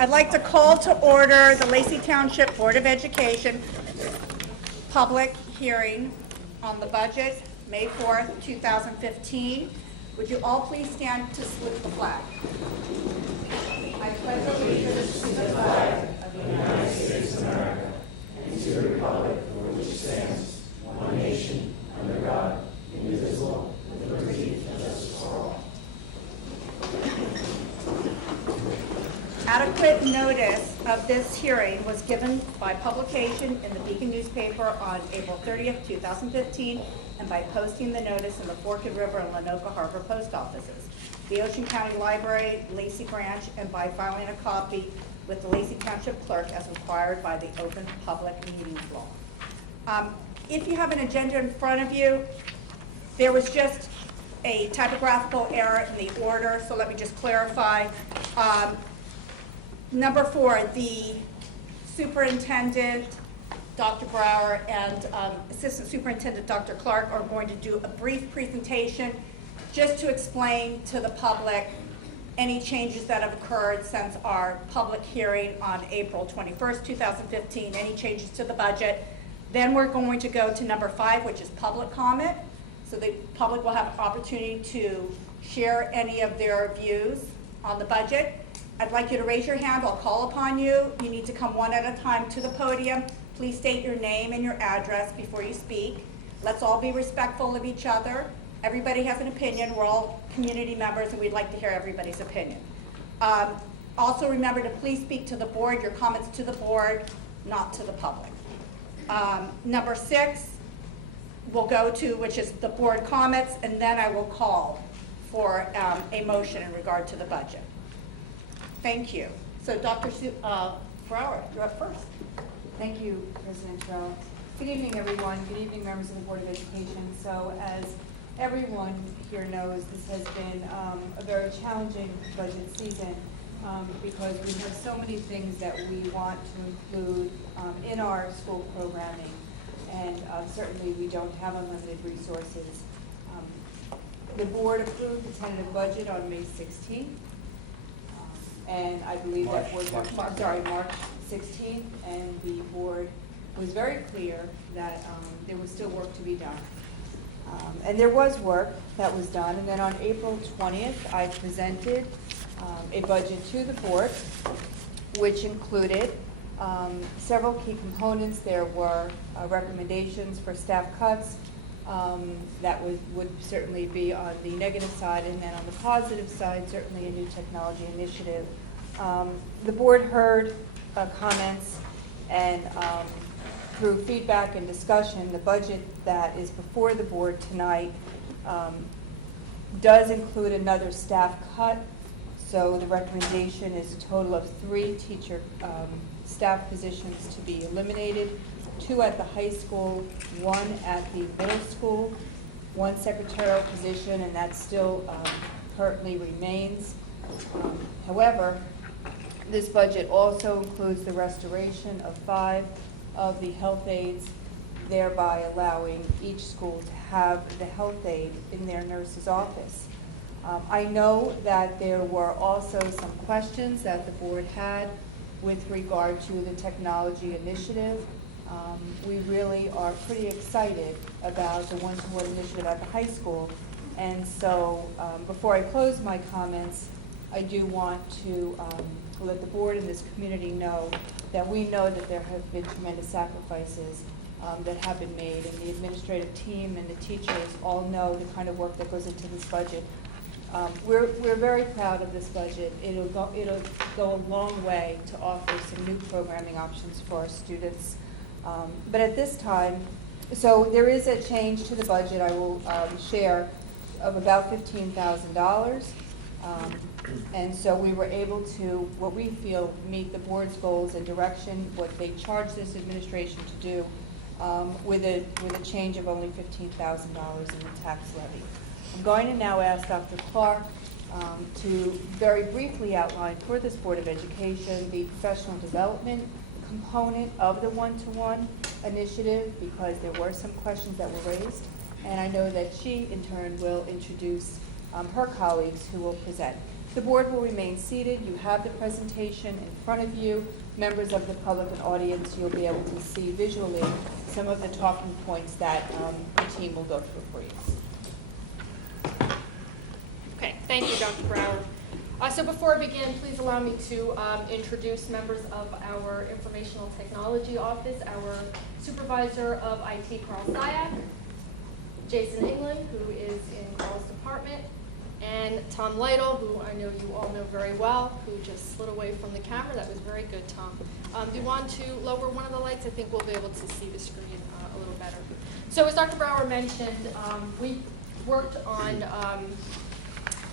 I'd like to call to order the Lacey Township Board of Education public hearing on the budget, May 4th, 2015. Would you all please stand to salute the flag? I pledge allegiance to the flag of the United States of America and to the republic for which it stands, one nation, under God, indivisible, with liberty and justice for all. Adequate notice of this hearing was given by publication in the Beacon newspaper on April 30th, 2015, and by posting the notice in the Forked River and Lenoka Harbor post offices, the Ocean County Library, Lacey branch, and by filing a copy with the Lacey Township Clerk as required by the Open Public Meetings Law. If you have an agenda in front of you, there was just a typographical error in the order, so let me just clarify. Number 4, the superintendent, Dr. Brower, and Assistant Superintendent Dr. Clark are going to do a brief presentation just to explain to the public any changes that have occurred since our public hearing on April 21st, 2015, any changes to the budget. Then we're going to go to number 5, which is public comment. So the public will have an opportunity to share any of their views on the budget. I'd like you to raise your hand. I'll call upon you. You need to come one at a time to the podium. Please state your name and your address before you speak. Let's all be respectful of each other. Everybody has an opinion. We're all community members, and we'd like to hear everybody's opinion. Also remember to please speak to the board, your comments to the board, not to the public. Number 6, we'll go to, which is the board comments, and then I will call for a motion in regard to the budget. Thank you. So Dr. Brower, you're up first. Thank you, President Terrell. Good evening, everyone. Good evening, members of the Board of Education. So as everyone here knows, this has been a very challenging budget season because we have so many things that we want to include in our school programming, and certainly we don't have unlimited resources. The board approved the tentative budget on May 16th. And I believe that was March 16th, and the board was very clear that there was still work to be done. And there was work that was done, and then on April 20th, I presented a budget to the board, which included several key components. There were recommendations for staff cuts that would certainly be on the negative side, and then on the positive side, certainly a new technology initiative. The board heard comments, and through feedback and discussion, the budget that is before the board tonight does include another staff cut. So the recommendation is a total of 3 teacher staff positions to be eliminated, 2 at the high school, 1 at the middle school, 1 secretarial position, and that still currently remains. However, this budget also includes the restoration of 5 of the health aides, thereby allowing each school to have the health aide in their nurse's office. I know that there were also some questions that the board had with regard to the technology initiative. We really are pretty excited about the one-to-one initiative at the high school. And so before I close my comments, I do want to let the board and this community know that we know that there have been tremendous sacrifices that have been made, and the administrative team and the teachers all know the kind of work that goes into this budget. We're very proud of this budget. It'll go a long way to offer some new programming options for our students. But at this time, so there is a change to the budget I will share of about $15,000. And so we were able to, what we feel, meet the board's goals and direction, what they charged this administration to do, with a change of only $15,000 in the tax levy. I'm going to now ask Dr. Clark to very briefly outline for this Board of Education the professional development component of the one-to-one initiative, because there were some questions that were raised, and I know that she in turn will introduce her colleagues who will present. The board will remain seated. You have the presentation in front of you. Members of the public and audience, you'll be able to see visually some of the talking points that the team will go through for you. Okay, thank you, Dr. Brower. So before I begin, please allow me to introduce members of our Informational Technology Office, our Supervisor of IT, Carl Syak, Jason England, who is in Carl's department, and Tom Lytle, who I know you all know very well, who just slid away from the camera. That was very good, Tom. Do you want to lower one of the lights? I think we'll be able to see the screen a little better. So as Dr. Brower mentioned, we worked on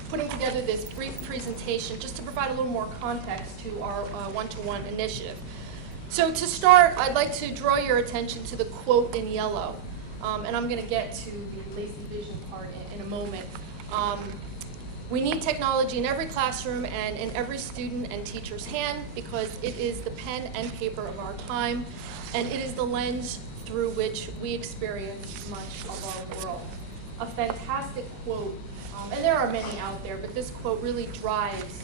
putting together this brief presentation just to provide a little more context to our one-to-one initiative. So to start, I'd like to draw your attention to the quote in yellow, and I'm going to get to the Lacey Vision part in a moment. We need technology in every classroom and in every student and teacher's hand because it is the pen and paper of our time, and it is the lens through which we experience much of our world. A fantastic quote. And there are many out there, but this quote really drives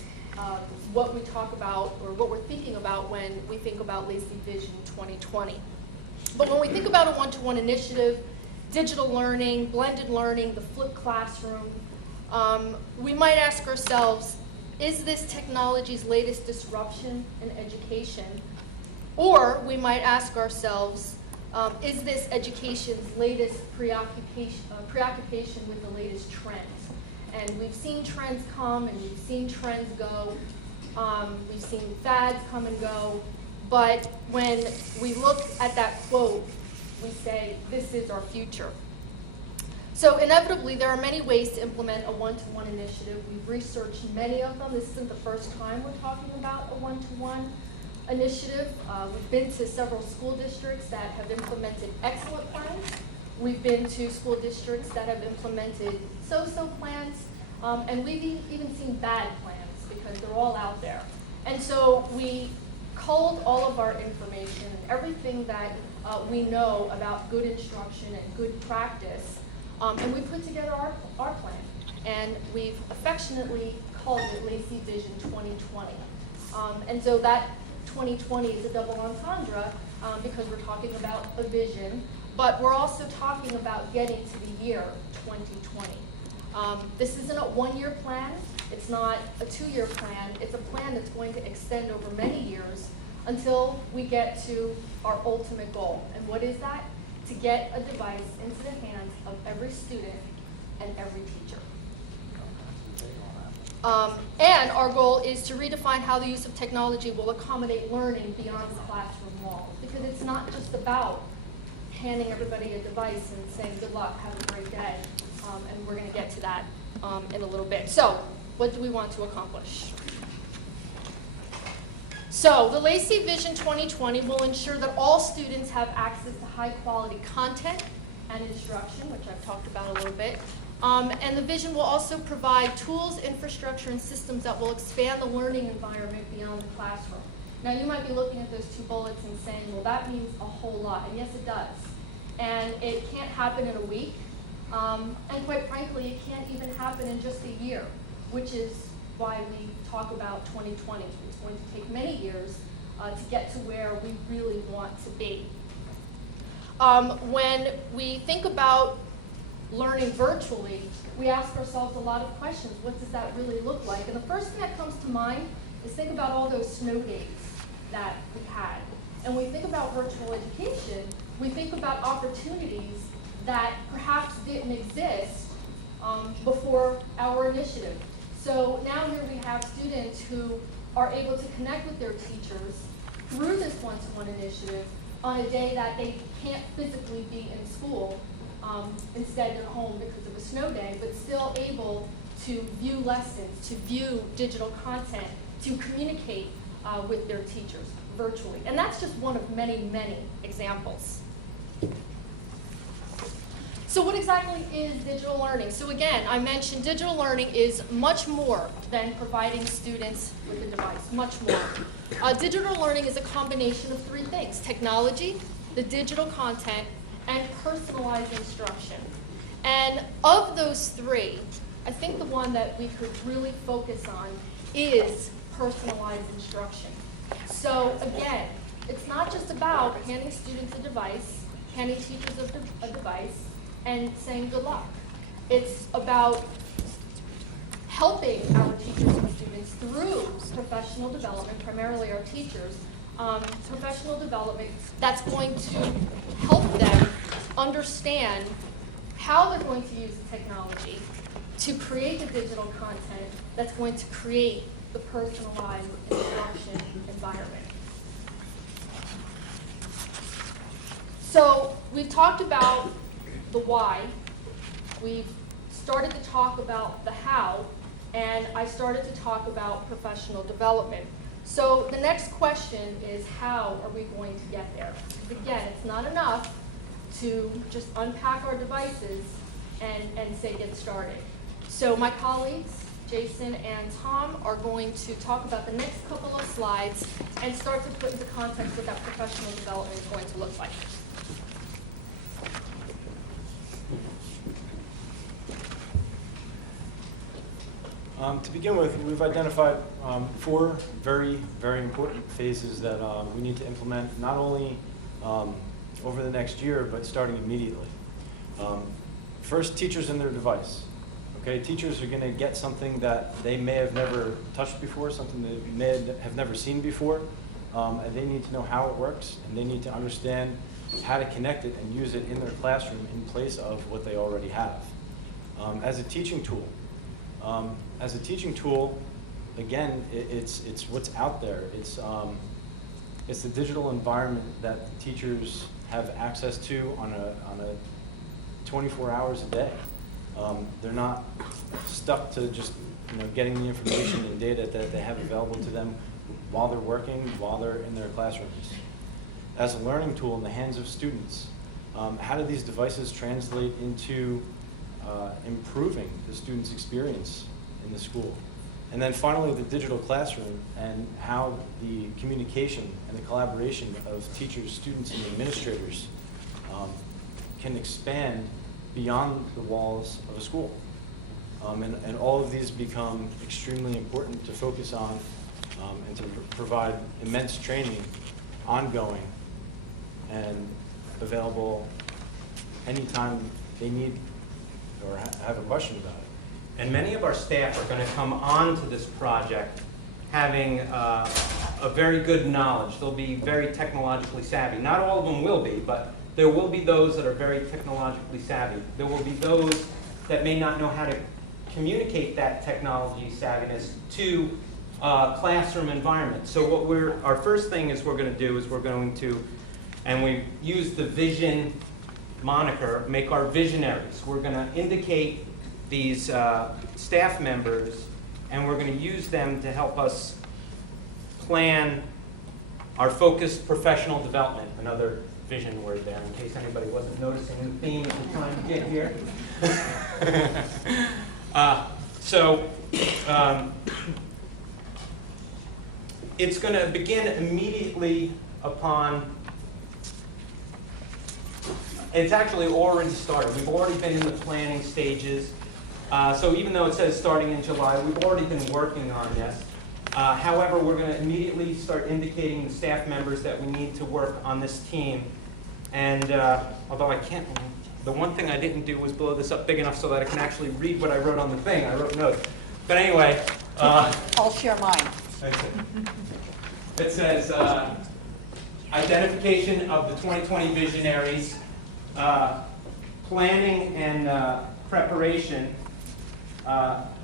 what we talk about or what we're thinking about when we think about Lacey Vision 2020. But when we think about a one-to-one initiative, digital learning, blended learning, the flipped classroom, we might ask ourselves, is this technology's latest disruption in education? Or we might ask ourselves, is this education's latest preoccupation with the latest trends? And we've seen trends come and we've seen trends go. We've seen fads come and go. But when we look at that quote, we say, this is our future. So inevitably, there are many ways to implement a one-to-one initiative. We've researched many of them. This isn't the first time we're talking about a one-to-one initiative. We've been to several school districts that have implemented excellent plans. We've been to school districts that have implemented so-so plans, and we've even seen bad plans because they're all out there. And so we culled all of our information and everything that we know about good instruction and good practice, and we put together our plan. And we've affectionately called it Lacey Vision 2020. And so that 2020 is a double entendre because we're talking about a vision, but we're also talking about getting to the year 2020. This isn't a one-year plan. It's not a two-year plan. It's a plan that's going to extend over many years until we get to our ultimate goal. And what is that? To get a device into the hands of every student and every teacher. And our goal is to redefine how the use of technology will accommodate learning beyond the classroom walls. Because it's not just about handing everybody a device and saying, good luck, have a great day. And we're going to get to that in a little bit. So, what do we want to accomplish? So, the Lacey Vision 2020 will ensure that all students have access to high-quality content and instruction, which I've talked about a little bit. And the vision will also provide tools, infrastructure, and systems that will expand the learning environment beyond the classroom. Now, you might be looking at those two bullets and saying, well, that means a whole lot. And yes, it does. And it can't happen in a week. And quite frankly, it can't even happen in just a year, which is why we talk about 2020. It's going to take many years to get to where we really want to be. When we think about learning virtually, we ask ourselves a lot of questions. What does that really look like? And the first thing that comes to mind is think about all those snow days that we had. And when we think about virtual education, we think about opportunities that perhaps didn't exist before our initiative. So now here we have students who are able to connect with their teachers through this one-to-one initiative on a day that they can't physically be in school. Instead they're home because of a snow day, but still able to view lessons, to view digital content, to communicate with their teachers virtually. And that's just one of many, many examples. So what exactly is digital learning? So again, I mentioned digital learning is much more than providing students with a device, much more. Digital learning is a combination of three things: technology, the digital content, and personalized instruction. And of those three, I think the one that we could really focus on is personalized instruction. So again, it's not just about handing students a device, handing teachers a device, and saying good luck. It's about helping our teachers and students through professional development, primarily our teachers, professional development that's going to help them understand how they're going to use the technology to create the digital content that's going to create the personalized instruction environment. So we've talked about the why, we've started to talk about the how, and I started to talk about professional development. So the next question is, how are we going to get there? Because again, it's not enough to just unpack our devices and say get started. So my colleagues, Jason and Tom, are going to talk about the next couple of slides and start to put into context what that professional development is going to look like. To begin with, we've identified 4 very, very important phases that we need to implement, not only over the next year, but starting immediately. First, teachers and their device. Okay, teachers are going to get something that they may have never touched before, something they may have never seen before, and they need to know how it works, and they need to understand how to connect it and use it in their classroom in place of what they already have. As a teaching tool, again, it's what's out there. It's the digital environment that the teachers have access to on a 24 hours a day. They're not stuck to just getting the information and data that they have available to them while they're working, while they're in their classrooms. As a learning tool in the hands of students, how do these devices translate into improving the student's experience in the school? And then finally, the digital classroom and how the communication and the collaboration of teachers, students, and administrators can expand beyond the walls of a school. And all of these become extremely important to focus on and to provide immense training, ongoing, and available anytime they need or have a question about it. And many of our staff are going to come on to this project having a very good knowledge. They'll be very technologically savvy. Not all of them will be, but there will be those that are very technologically savvy. There will be those that may not know how to communicate that technology savviness to classroom environment. So what our first thing is we're going to do is we're going to, and we use the vision moniker, make our visionaries. We're going to indicate these staff members, and we're going to use them to help us plan our focused professional development, another vision word there, in case anybody wasn't noticing the theme at the time to get here. It's going to begin immediately upon. It's actually already started. We've already been in the planning stages. So even though it says starting in July, we've already been working on this. However, we're going to immediately start indicating the staff members that we need to work on this team. And although I can't, the one thing I didn't do was blow this up big enough so that I can actually read what I wrote on the thing. I wrote notes. But anyway. I'll share mine. It says identification of the 2020 visionaries, planning and preparation.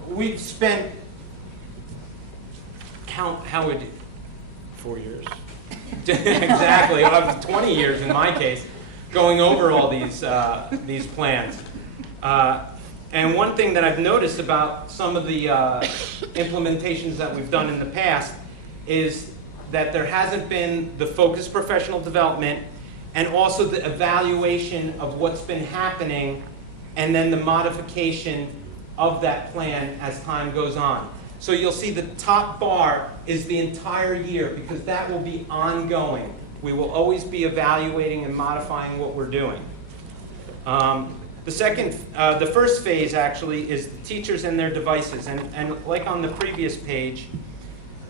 We've spent, how would 4 years. exactly, 20 years in my case, going over all these plans. And one thing that I've noticed about some of the implementations that we've done in the past is that there hasn't been the focused professional development and also the evaluation of what's been happening and then the modification of that plan as time goes on. So you'll see the top bar is the entire year because that will be ongoing. We will always be evaluating and modifying what we're doing. The first phase actually is the teachers and their devices. And like on the previous page,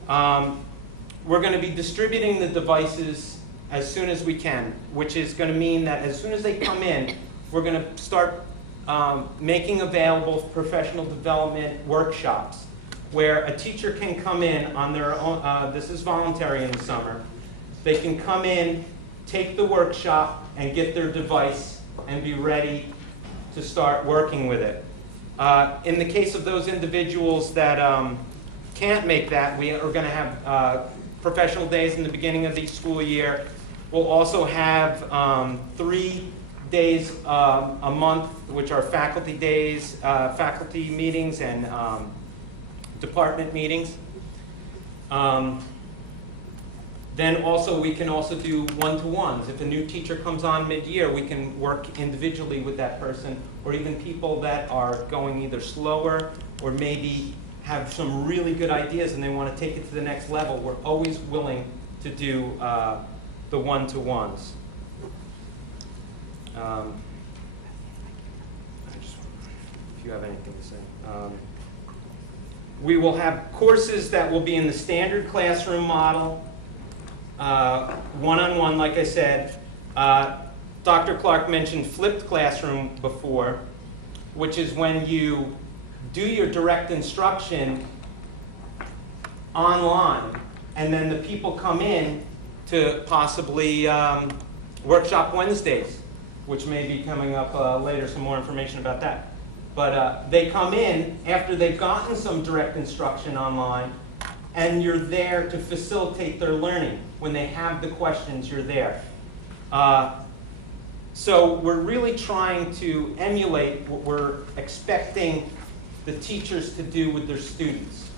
we're going to be distributing the devices as soon as we can, which is going to mean that as soon as they come in, we're going to start making available professional development workshops where a teacher can come in on their own. This is voluntary in the summer. They can come in, take the workshop, and get their device and be ready to start working with it. In the case of those individuals that can't make that, we are going to have professional days in the beginning of the school year. We'll also have 3 days a month, which are faculty days, faculty meetings, and department meetings. Then also we can also do one-to-ones. If a new teacher comes on mid-year, we can work individually with that person, or even people that are going either slower or maybe have some really good ideas and they want to take it to the next level. We're always willing to do the one-to-ones. If you have anything to say. We will have courses that will be in the standard classroom model, one-on-one, like I said. Dr. Clark mentioned flipped classroom before, which is when you do your direct instruction online, and then the people come in to possibly workshop Wednesdays, which may be coming up later, some more information about that. But they come in after they've gotten some direct instruction online, and you're there to facilitate their learning. When they have the questions, you're there. So we're really trying to emulate what we're expecting the teachers to do with their students.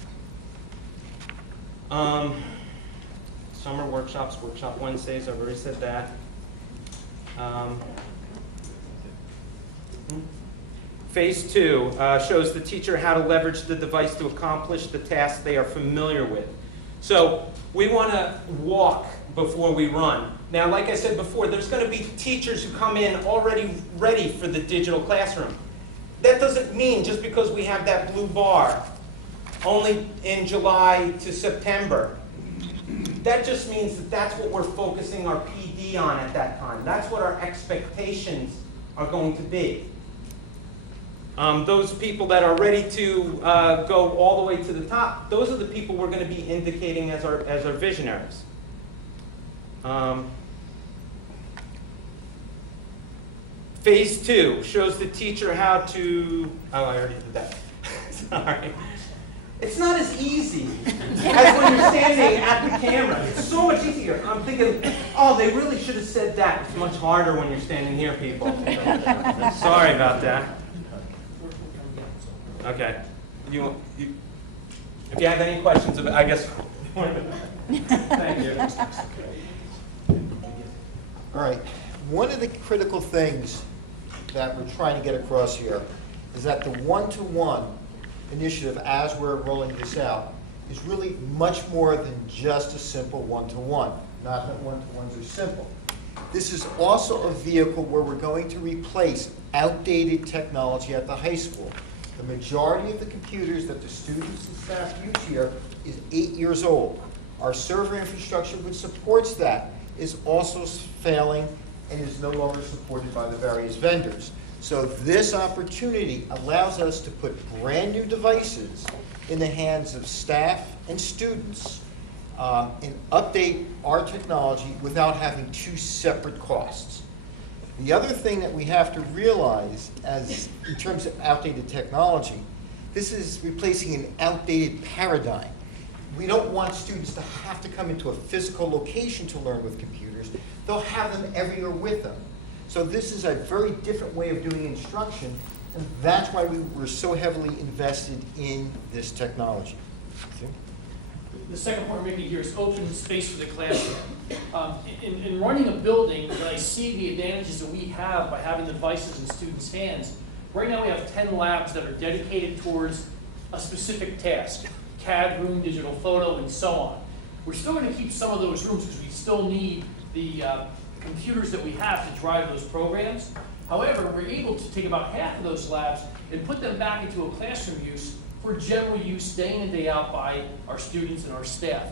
Summer workshops, workshop Wednesdays, I've already said that. Phase 2 shows the teacher how to leverage the device to accomplish the tasks they are familiar with. So we want to walk before we run. Now, like I said before, there's going to be teachers who come in already ready for the digital classroom. That doesn't mean just because we have that blue bar only in July to September. That just means that that's what we're focusing our PD on at that time. That's what our expectations are going to be. Those people that are ready to go all the way to the top, those are the people we're going to be indicating as our visionaries. Phase 2 shows the teacher how to, oh, I already did that. Sorry. It's not as easy as when you're standing at the camera. It's so much easier. I'm thinking, oh, they really should have said that. It's much harder when you're standing here, people. Sorry about that. Okay. If you have any questions, I guess. Thank you. All right. One of the critical things that we're trying to get across here is that the one-to-one initiative, as we're rolling this out, is really much more than just a simple one-to-one. Not that one-to-ones are simple. This is also a vehicle where we're going to replace outdated technology at the high school. The majority of the computers that the students and staff use here is 8 years old. Our server infrastructure, which supports that, is also failing and is no longer supported by the various vendors. So this opportunity allows us to put brand new devices in the hands of staff and students and update our technology without having 2 separate costs. The other thing that we have to realize, as in terms of outdated technology, this is replacing an outdated paradigm. We don't want students to have to come into a physical location to learn with computers. They'll have them everywhere with them. So this is a very different way of doing instruction, and that's why we were so heavily invested in this technology. The second point we're making here is open space for the classroom. In running a building, I see the advantages that we have by having the devices in students' hands. Right now we have 10 labs that are dedicated towards a specific task, CAD room, digital photo, and so on. We're still going to keep some of those rooms because we still need the computers that we have to drive those programs. However, we're able to take about half of those labs and put them back into a classroom use for general use day in and day out by our students and our staff.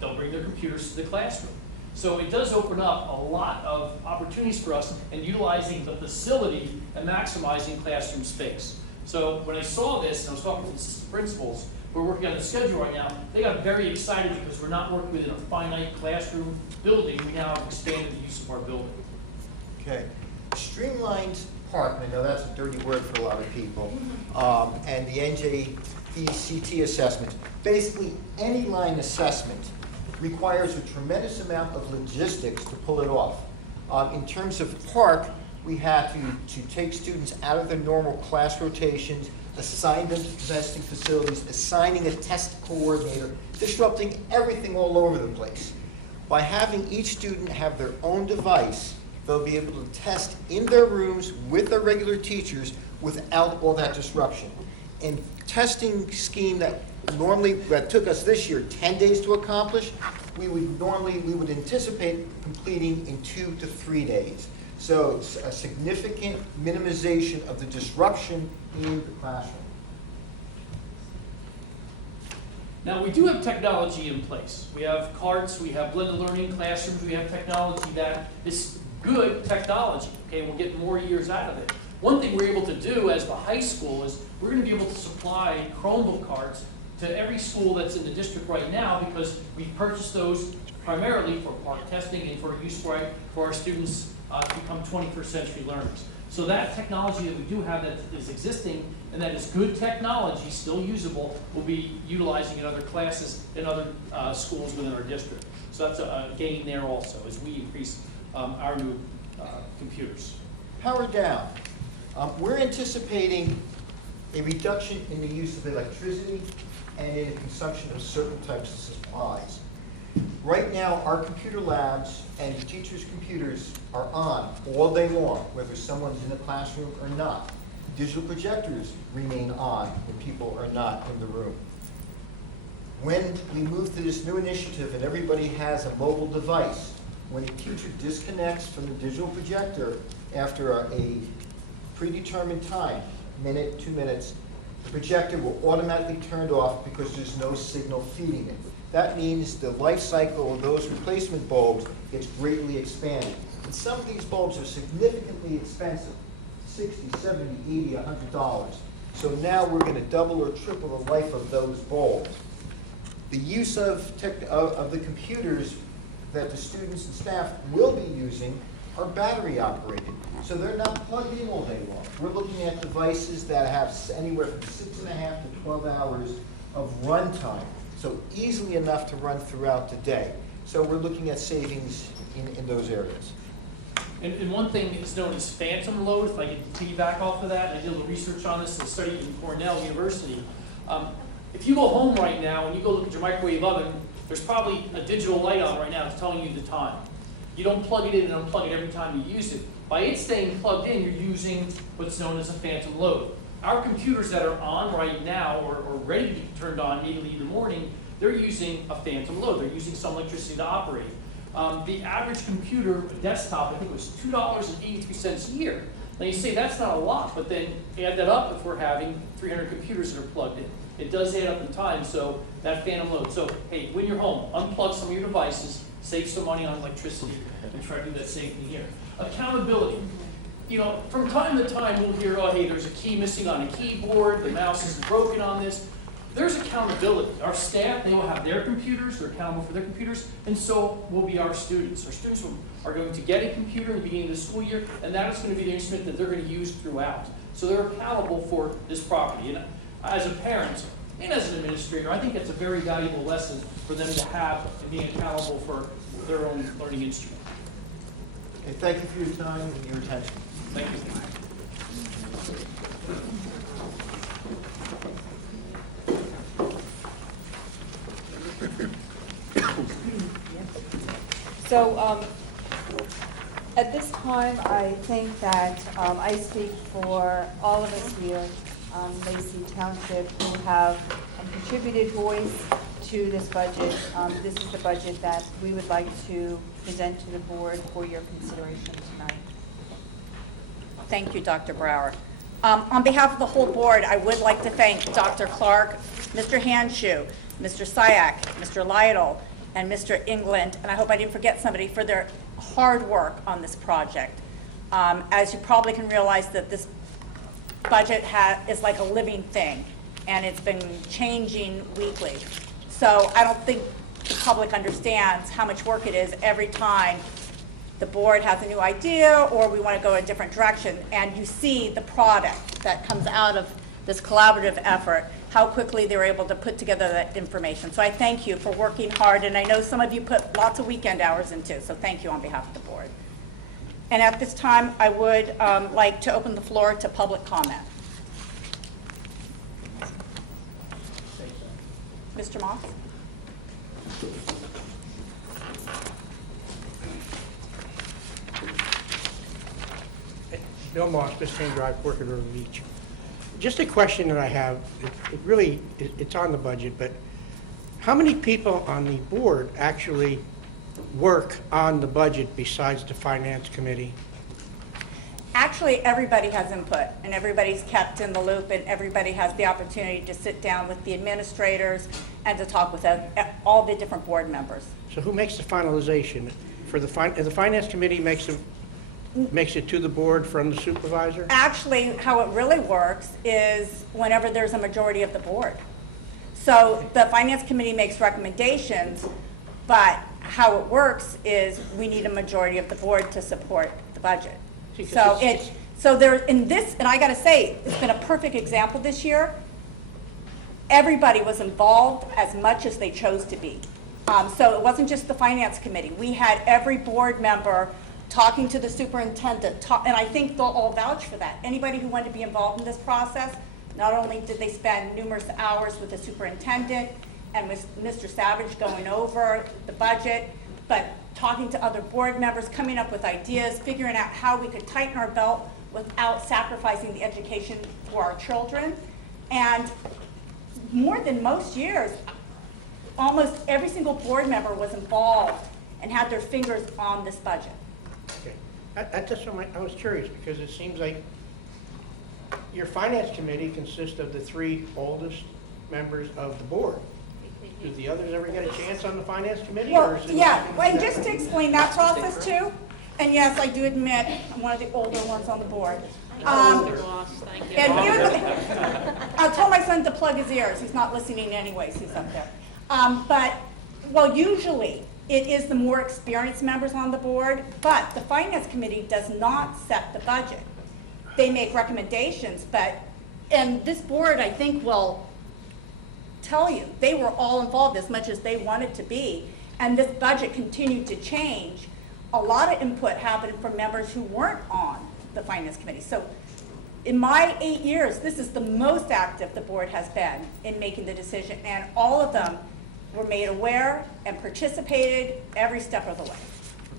They'll bring their computers to the classroom. So it does open up a lot of opportunities for us in utilizing the facility and maximizing classroom space. So when I saw this, and I was talking to the assistant principals, we're working on the schedule right now, they got very excited because we're not working within a finite classroom building. We now have expanded the use of our building. Okay. Streamlined park, and I know that's a dirty word for a lot of people, and the NJECT assessment. Basically, any line assessment requires a tremendous amount of logistics to pull it off. In terms of park, we have to take students out of their normal class rotations, assign them to testing facilities, assigning a test coordinator, disrupting everything all over the place. By having each student have their own device, they'll be able to test in their rooms with their regular teachers without all that disruption. And testing scheme that took us this year 10 days to accomplish, we would anticipate completing in 2 to 3 days. So it's a significant minimization of the disruption in the classroom. Now, we do have technology in place. We have carts, we have blended learning classrooms, we have technology that is good technology, okay? We'll get more years out of it. One thing we're able to do as the high school is we're going to be able to supply Chromebook carts to every school that's in the district right now because we've purchased those primarily for park testing and for use for our students to become 21st century learners. So that technology that we do have that is existing and that is good technology, still usable, we'll be utilizing in other classes in other schools within our district. So that's a gain there also as we increase our new computers. Power down. We're anticipating a reduction in the use of electricity and in the consumption of certain types of supplies. Right now, our computer labs and the teachers' computers are on all day long, whether someone's in the classroom or not. Digital projectors remain on when people are not in the room. When we move to this new initiative and everybody has a mobile device, when a teacher disconnects from the digital projector after a predetermined time, minute, 2 minutes, the projector will automatically turn off because there's no signal feeding it. That means the life cycle of those replacement bulbs gets greatly expanded. And some of these bulbs are significantly expensive, $60, $70, $80, $100. So now we're going to double or triple the life of those bulbs. The use of the computers that the students and staff will be using are battery operated. So they're not plugged in all day long. We're looking at devices that have anywhere from 6.5 to 12 hours of runtime. So easily enough to run throughout the day. So we're looking at savings in those areas. And one thing is known as phantom load, if I can piggyback off of that, and I did a little research on this and studied in Cornell University. If you go home right now and you go look at your microwave oven, there's probably a digital light on right now that's telling you the time. You don't plug it in and unplug it every time you use it. By it staying plugged in, you're using what's known as a phantom load. Our computers that are on right now or ready to be turned on immediately in the morning, they're using a phantom load. They're using some electricity to operate. The average computer desktop, I think it was $2.83 a year. Now you say that's not a lot, but then add that up if we're having 300 computers that are plugged in. It does add up in time, so that phantom load. So hey, when you're home, unplug some of your devices, save some money on electricity, and try to do that same thing here. Accountability. You know, from time to time we'll hear, oh hey, there's a key missing on a keyboard, the mouse is broken on this. There's accountability. Our staff, they will have their computers, they're accountable for their computers, and so will be our students. Our students are going to get a computer in the beginning of the school year, and that is going to be the instrument that they're going to use throughout. So they're accountable for this property. And as a parent and as an administrator, I think that's a very valuable lesson for them to have and being accountable for their own learning instrument. Okay, thank you for your time and your attention. Thank you. So at this time, I think that I speak for all of us here on Lacey Township who have contributed voice to this budget. This is the budget that we would like to present to the board for your consideration tonight. Thank you, Dr. Brower. On behalf of the whole board, I would like to thank Dr. Clark, Mr. Hanshu, Mr. Syak, Mr. Lytle, and Mr. England, and I hope I didn't forget somebody, for their hard work on this project. As you probably can realize, that this budget is like a living thing, and it's been changing weekly. So I don't think the public understands how much work it is every time the board has a new idea or we want to go a different direction, and you see the product that comes out of this collaborative effort, how quickly they're able to put together that information. So I thank you for working hard, and I know some of you put lots of weekend hours into, so thank you on behalf of the board. And at this time, I would like to open the floor to public comment. Mr. Moss? Bill Moss, Biscayne Drive, Orchid River Beach. Just a question that I have, it's on the budget, but how many people on the board actually work on the budget besides the finance committee? Actually, everybody has input, and everybody's kept in the loop, and everybody has the opportunity to sit down with the administrators and to talk with all the different board members. So who makes the finalization? For the finance committee makes it to the board from the supervisor? Actually, how it really works is whenever there's a majority of the board. So the finance committee makes recommendations, but how it works is we need a majority of the board to support the budget. See, 'cause So it's- so there, in this, and I gotta say, it's been a perfect example this year. Everybody was involved as much as they chose to be. So it wasn't just the finance committee. We had every board member talking to the superintendent, and I think they'll all vouch for that. Anybody who wanted to be involved in this process, not only did they spend numerous hours with the superintendent and with Mr. Savage going over the budget, but talking to other board members, coming up with ideas, figuring out how we could tighten our belt without sacrificing the education for our children. And more than most years, almost every single board member was involved and had their fingers on this budget. Okay. That's just what I was curious, because it seems like your finance committee consists of the 3 oldest members of the board. Do the others ever get a chance on the finance committee? or Well, is it- yeah, and just to explain that process too, and yes, I do admit, I'm one of the older ones on the board. And here's I told my son to plug his ears, he's not listening anyways, he's up there. Well, usually, it is the more experienced members on the board, but the finance committee does not set the budget. They make recommendations, and this board, I think, will tell you, they were all involved as much as they wanted to be, and this budget continued to change. A lot of input happened from members who weren't on the finance committee. So in my 8 years, this is the most active the board has been in making the decision, and all of them were made aware and participated every step of the way.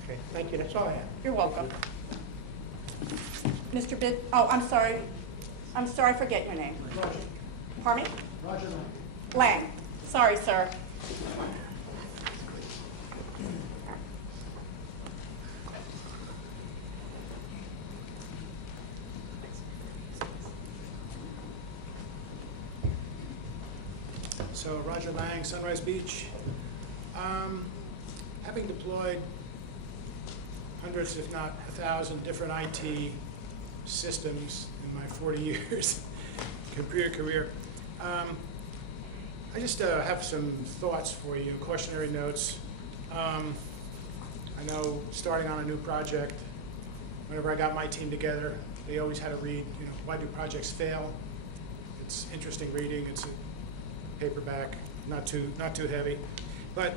Okay, thank you, that's all I have. You're welcome. Mr. Bid, oh, I'm sorry, I forget your name. Roger. Pardon me? Roger Lang. Lang. Sorry, sir. So Roger Lang, Sunrise Beach. Having deployed hundreds, if not 1,000 different IT systems in my 40 years computer career, I just have some thoughts for you, cautionary notes. I know starting on a new project, whenever I got my team together, they always had to read, why do projects fail? It's interesting reading. It's a paperback, not too heavy. But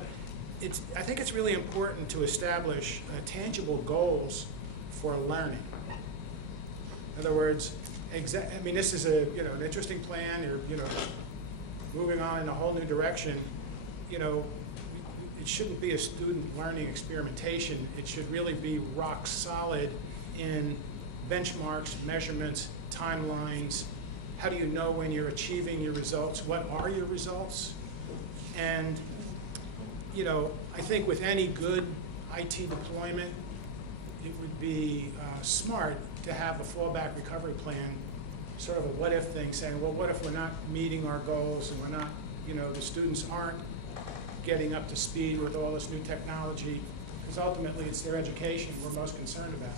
I think it's really important to establish tangible goals for learning. In other words, this is an interesting plan. You're moving on in a whole new direction. It shouldn't be a student learning experimentation. It should really be rock solid in benchmarks, measurements, timelines. How do you know when you're achieving your results? What are your results? And, I think with any good IT deployment, it would be smart to have a fallback recovery plan, sort of a what-if thing, saying, well, what if we're not meeting our goals and we're not, the students aren't getting up to speed with all this new technology, because ultimately it's their education we're most concerned about.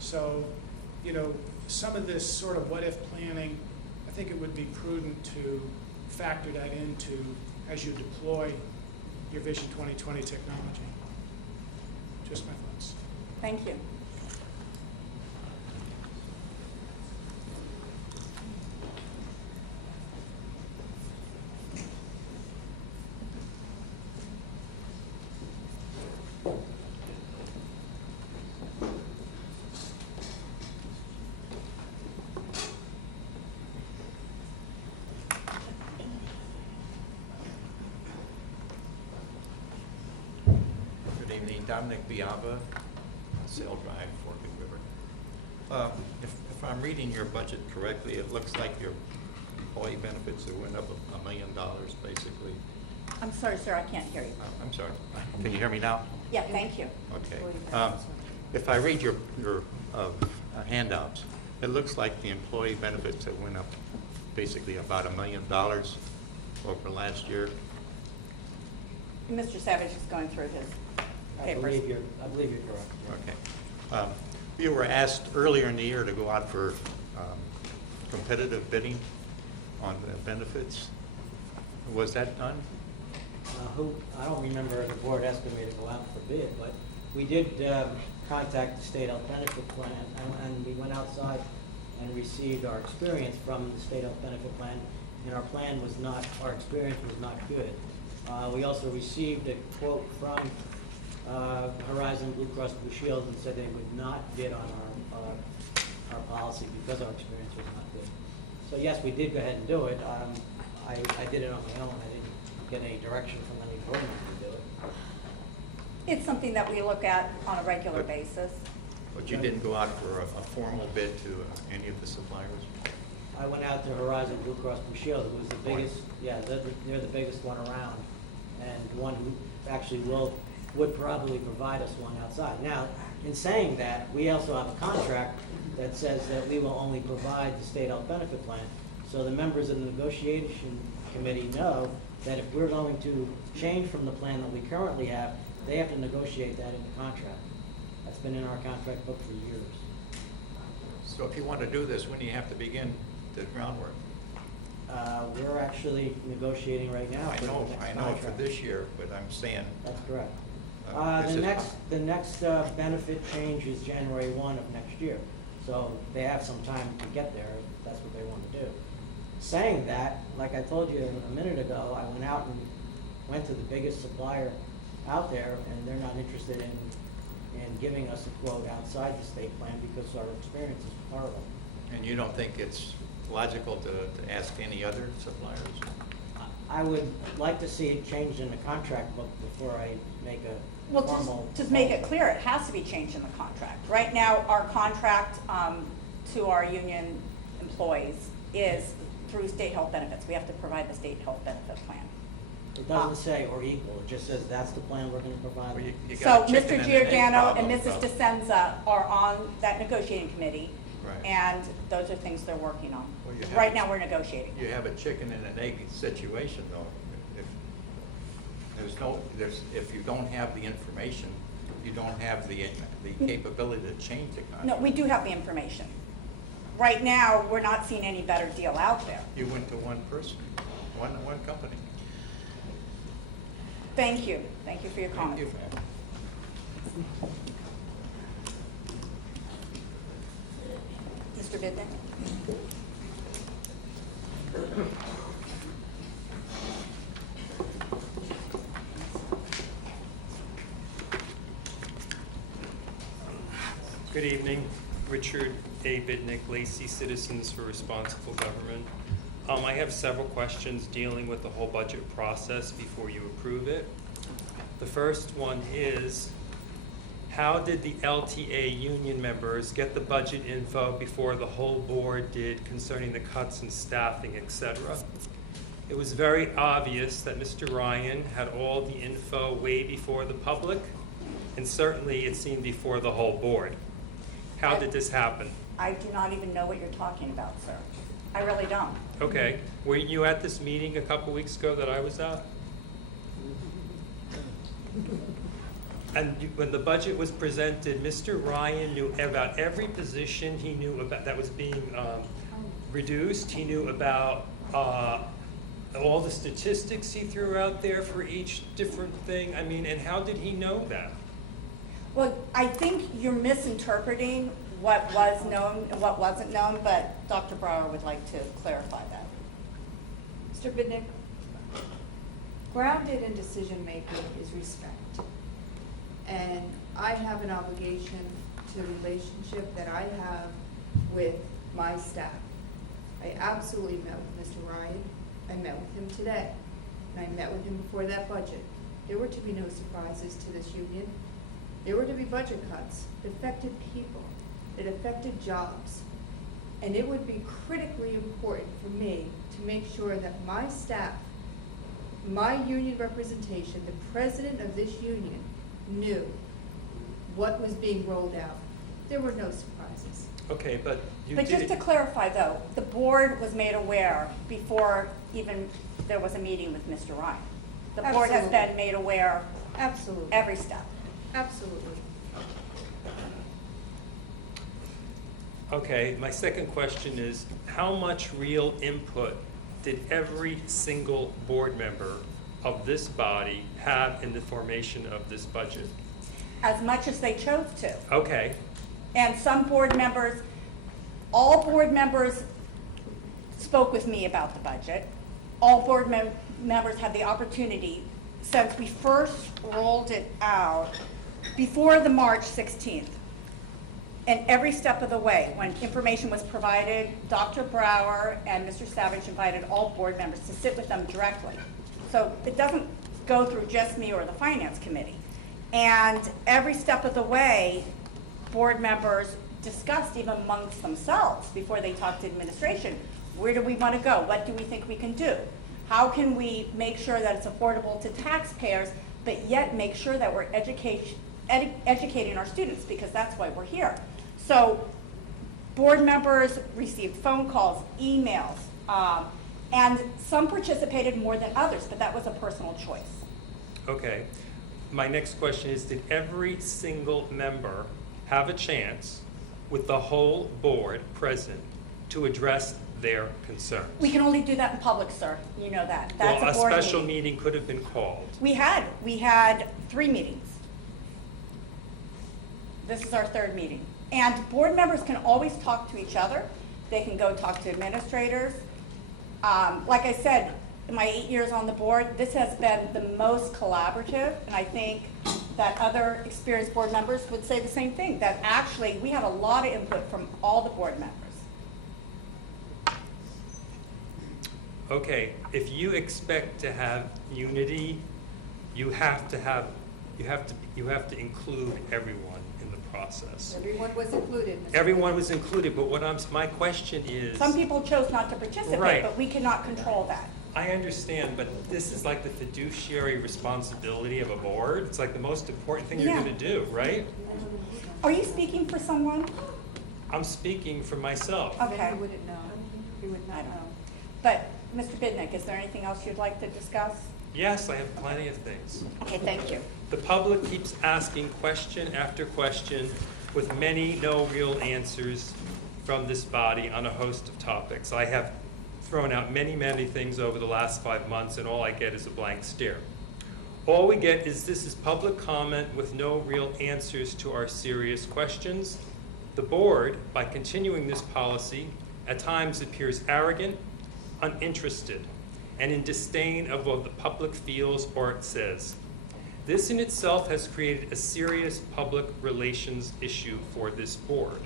So, some of this sort of what-if planning, I think it would be prudent to factor that into as you deploy your Vision 2020 technology. Just my thoughts. Thank you. Good evening, Dominic Biava, Sail Drive, Forked River. If I'm reading your budget correctly, it looks like your employee benefits that went up $1 million, basically. I'm sorry, sir, I can't hear you. I'm sorry, can you hear me now? Yeah, thank you. Okay. If I read your handouts, it looks like the employee benefits that went up basically about $1 million over last year. Mr. Savage is going through his I papers. believe you're correct. Okay. You were asked earlier in the year to go out for competitive bidding on the benefits. Was that done? I don't remember the board asking me to go out for bid, but we did contact the state health benefit plan, and we went outside and received our experience from the state health benefit plan, and our experience was not good. We also received a quote from Horizon Blue Cross Blue Shield and said they would not bid on our policy because our experience was not good. So yes, we did go ahead and do it. I did it on my own. I didn't get any direction from any board member to do it. It's something that we look at on a regular basis. But you didn't go out for a formal bid to any of the suppliers? I went out to Horizon Blue Cross Blue Shield, who was the biggest, they're the biggest one around, and one who actually would probably provide us one outside. Now, in saying that, we also have a contract that says that we will only provide the state health benefit plan. So the members of the negotiation committee know that if we're going to change from the plan that we currently have, they have to negotiate that in the contract. That's been in our contract book for years. So if you want to do this, when do you have to begin the groundwork? We're actually negotiating right now for the next I know contract. for this year, but I'm saying. That's correct. Is it- The next benefit change is January 1 of next year. So they have some time to get there if that's what they want to do. Saying that, like I told you a minute ago, I went to the biggest supplier out there, and they're not interested in giving us a quote outside the state plan because our experience is horrible. And you don't think it's logical to ask any other suppliers? I would like to see it changed in the contract book before I make a Well, formal. just make it clear, it has to be changed in the contract. Right now, our contract to our union employees is through state health benefits. We have to provide the state health benefit plan. It doesn't say or equal, it just says that's the plan we're gonna provide. Well, you So got a Mr. chicken and an egg Giordano and problem, Mrs. though. DeSenza are on that negotiating committee. Right. And those are things they're working on. Well, you have Right a- now, we're negotiating. You have a chicken and an egg situation, though. If you don't have the information, you don't have the capability to change the contract. No, we do have the information. Right now, we're not seeing any better deal out there. You went to one person, one company. Thank you. Thank you for your Thank comments. you. Mr. Bidnick? Good evening, Richard A. Bidnick, Lacey Citizens for Responsible Government. I have several questions dealing with the whole budget process before you approve it. The first one is, how did the LTA union members get the budget info before the whole board did concerning the cuts in staffing, etc.? It was very obvious that Mr. Ryan had all the info way before the public, and certainly it's seen before the whole board. How did this happen? I do not even know what you're talking about, sir. I really don't. Okay, were you at this meeting a couple weeks ago that I was at? And when the budget was presented, Mr. Ryan knew about every position he knew about that was being reduced. He knew about all the statistics he threw out there for each different thing. I mean, and how did he know that? Well, I think you're misinterpreting what was known and what wasn't known, but Dr. Brower would like to clarify that. Mr. Bidnick, grounded in decision-making is respect. And I have an obligation to the relationship that I have with my staff. I absolutely met with Mr. Ryan. I met with him today. And I met with him before that budget. There were to be no surprises to this union. There were to be budget cuts. It affected people. It affected jobs. And it would be critically important for me to make sure that my staff, my union representation, the president of this union, knew what was being rolled out. There were no surprises. Okay, but you But did just to it. clarify though, the board was made aware before even there was a meeting with Mr. Ryan. The board has Absolutely. been made aware Absolutely. every step. Absolutely. Okay, my second question is, how much real input did every single board member of this body have in the formation of this budget? As much as they chose to. Okay, And some board members, all board members spoke with me about the budget. All board members had the opportunity, since we first rolled it out, before the March 16th. And every step of the way, when information was provided, Dr. Brower and Mr. Savage invited all board members to sit with them directly. So it doesn't go through just me or the finance committee. And every step of the way, board members discussed even amongst themselves before they talked to administration, where do we want to go? What do we think we can do? How can we make sure that it's affordable to taxpayers, but yet make sure that we're educating our students, because that's why we're here. So board members received phone calls, emails, and some participated more than others, but that was a personal choice. okay. My next question is, did every single member have a chance with the whole board present to address their concerns? We can only do that in public, sir. You know that. That's Well, a board special meeting. meeting could have been called. We had 3 meetings. This is our 3rd meeting. And board members can always talk to each other. They can go talk to administrators. Like I said, in my 8 years on the board, this has been the most collaborative, and I think that other experienced board members would say the same thing, that actually we had a lot of input from all the board members. Okay, if you expect to have unity, you have to include everyone in the process. Everyone was included, Mr. Everyone was included, but my question is. Some people chose not to participate, Right. but we cannot control that. I understand, but this is like the fiduciary responsibility of a board. It's like the most important thing you're Yeah. gonna do, right? Are you speaking for someone? I'm speaking for myself. Okay. You wouldn't know. You would I not don't know. know. But, Mr. Bidnick, is there anything else you'd like to discuss? Yes, I have plenty of things. Okay, thank you. The public keeps asking question after question with many no real answers from this body on a host of topics. I have thrown out many, many things over the last 5 months, and all I get is a blank stare. All we get is this is public comment with no real answers to our serious questions. The board, by continuing this policy, at times appears arrogant, uninterested, and in disdain of what the public feels or it says. This in itself has created a serious public relations issue for this board.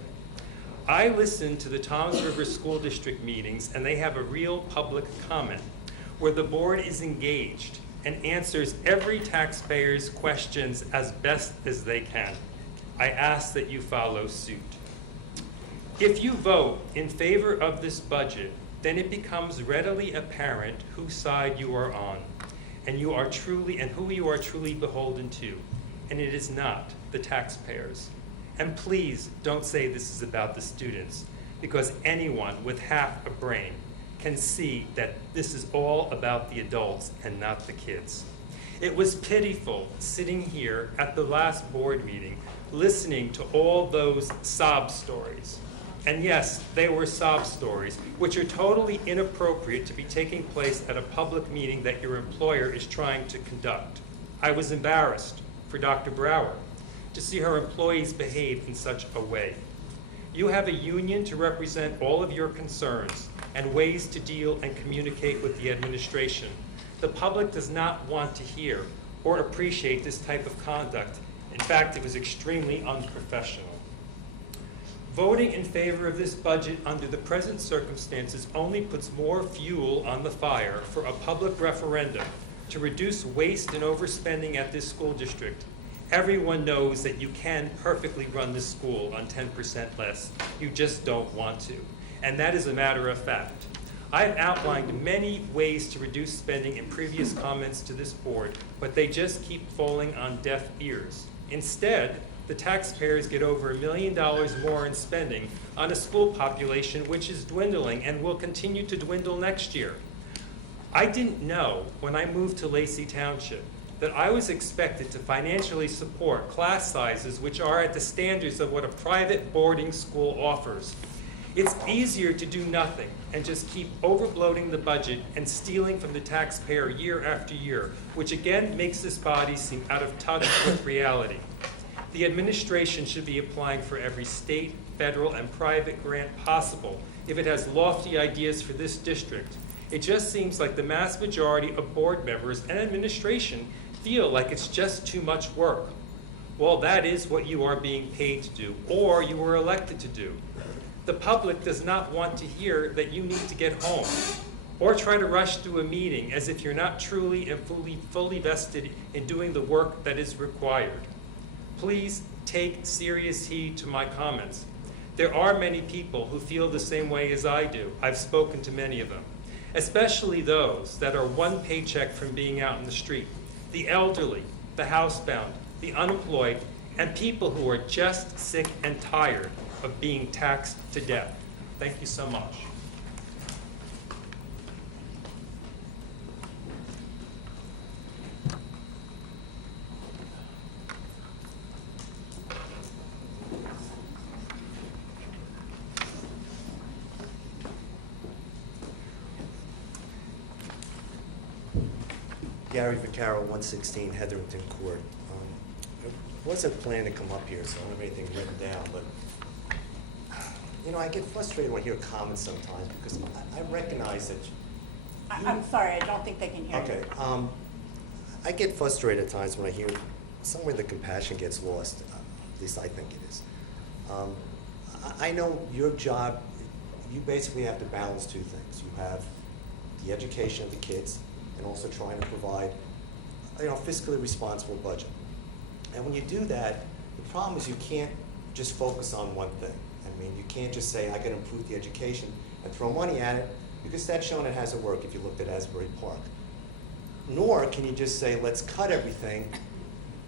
I listen to the Toms River School District meetings, and they have a real public comment where the board is engaged and answers every taxpayer's questions as best as they can. I ask that you follow suit. If you vote in favor of this budget, then it becomes readily apparent whose side you are on, and who you are truly beholden to. and it is not the taxpayers. And please don't say this is about the students, because anyone with half a brain can see that this is all about the adults and not the kids. It was pitiful sitting here at the last board meeting, listening to all those sob stories. And yes, they were sob stories, which are totally inappropriate to be taking place at a public meeting that your employer is trying to conduct. I was embarrassed for Dr. Brower to see her employees behave in such a way. You have a union to represent all of your concerns and ways to deal and communicate with the administration. The public does not want to hear or appreciate this type of conduct. In fact, it was extremely unprofessional. Voting in favor of this budget under the present circumstances only puts more fuel on the fire for a public referendum to reduce waste and overspending at this school district. Everyone knows that you can perfectly run this school on 10% less. You just don't want to. And that is a matter of fact. I've outlined many ways to reduce spending in previous comments to this board, but they just keep falling on deaf ears. Instead, the taxpayers get over $1 million more in spending on a school population which is dwindling and will continue to dwindle next year. I didn't know when I moved to Lacey Township that I was expected to financially support class sizes which are at the standards of what a private boarding school offers. It's easier to do nothing and just keep overbloating the budget and stealing from the taxpayer year after year, which again makes this body seem out of touch with reality. The administration should be applying for every state, federal, and private grant possible if it has lofty ideas for this district. It just seems like the mass majority of board members and administration feel like it's just too much work. Well, that is what you are being paid to do, or you were elected to do. The public does not want to hear that you need to get home, or try to rush through a meeting as if you're not truly and fully vested in doing the work that is required. Please take serious heed to my comments. There are many people who feel the same way as I do. I've spoken to many of them, especially those that are one paycheck from being out in the street, the elderly, the housebound, the unemployed, and people who are just sick and tired of being taxed to death. Thank you so much. Gary Vaccaro, 116 Hetherington Court. I wasn't planning to come up here, so I don't have anything written down, but I get frustrated when I hear comments sometimes because I recognize that. I'm sorry, I don't think they can hear you. Okay. I get frustrated at times when I hear somewhere the compassion gets lost. At least I think it is. I know your job. You basically have to balance two things. You have the education of the kids, and also trying to provide, fiscally responsible budget. And when you do that, the problem is you can't just focus on one thing. I mean, you can't just say, I can improve the education and throw money at it, because that's shown it hasn't worked if you looked at Asbury Park. Nor can you just say, let's cut everything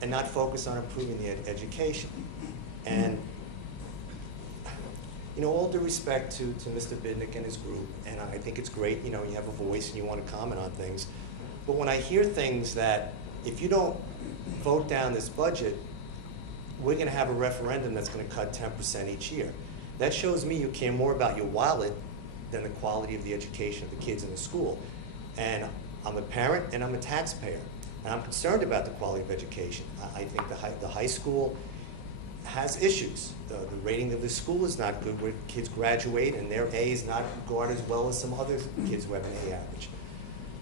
and not focus on improving the education. And, all due respect to Mr. Bidnick and his group, and I think it's great, you have a voice and you want to comment on things. But when I hear things that, if you don't vote down this budget, we're going to have a referendum that's going to cut 10% each year. That shows me you care more about your wallet than the quality of the education of the kids in the school. And I'm a parent and I'm a taxpayer, and I'm concerned about the quality of education. I think the high school has issues. The rating of the school is not good, where kids graduate and their A is not regarded as well as some other kids who have an A average.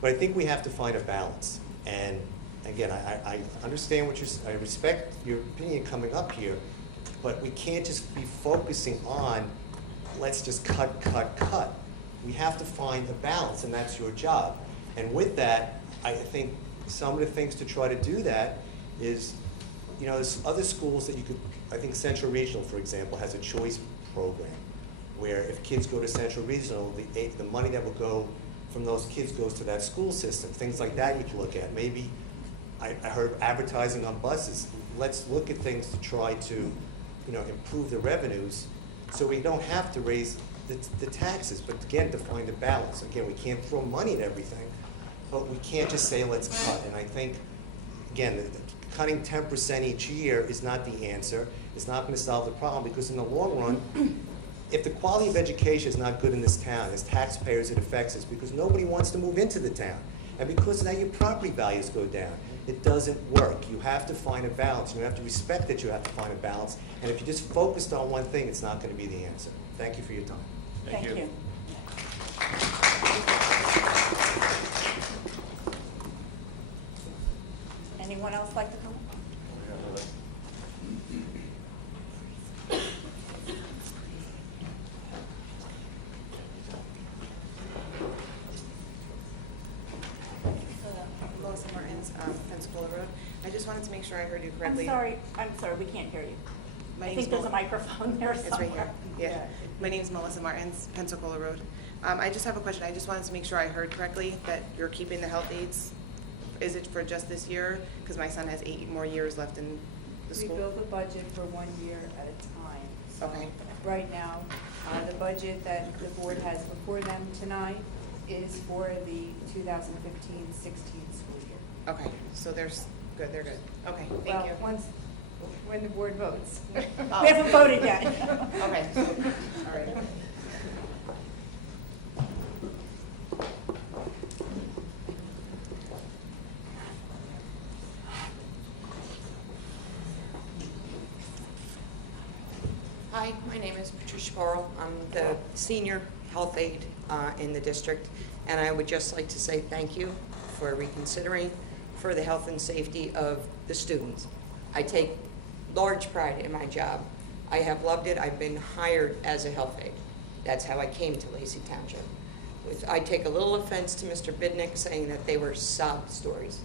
But I think we have to find a balance. And again, I understand I respect your opinion coming up here, but we can't just be focusing on, let's just cut. We have to find a balance, and that's your job. And with that, I think some of the things to try to do that is, there's other schools that you could, I think Central Regional, for example, has a choice program, where if kids go to Central Regional, the money that will go from those kids goes to that school system. Things like that you can look at. Maybe I heard advertising on buses. let's look at things to try to, you know, improve the revenues so we don't have to raise the taxes. But again, to find a balance. Again, we can't throw money at everything, but we can't just say let's cut. And I think, again, cutting 10% each year is not the answer. It's not going to solve the problem, because in the long run, if the quality of education is not good in this town, as taxpayers it affects us, because nobody wants to move into the town. And because of that, your property values go down. It doesn't work. You have to find a balance. You have to respect that you have to find a balance. And if you just focused on one thing, it's not going to be the answer. Thank you for your time. Thank you. Anyone else like to come? Melissa Martins, Pensacola Road. I just wanted to make sure I heard you I'm correctly. sorry, we can't hear you. My I name's think there's a Mel- microphone there It's right somewhere. here. Yeah. My name's Melissa Martins, Pensacola Road. I just have a question. I just wanted to make sure I heard correctly that you're keeping the health aides. Is it for just this year? Because my son has 8 more years left in the We school. build the budget for 1 year at a time. So Okay. right now, the budget that the board has before them tonight is for the 2015-16 school year. Okay, so there's, good, they're good. Okay, thank Well, you. when the board votes. We haven't voted yet. Okay, all right. Hi, my name is Patricia Burrell. I'm the senior health aide in the district, and I would just like to say thank you for reconsidering for the health and safety of the students. I take large pride in my job. I have loved it. I've been hired as a health aide. That's how I came to Lacey Township. I take a little offense to Mr. Bidnick saying that they were sob stories.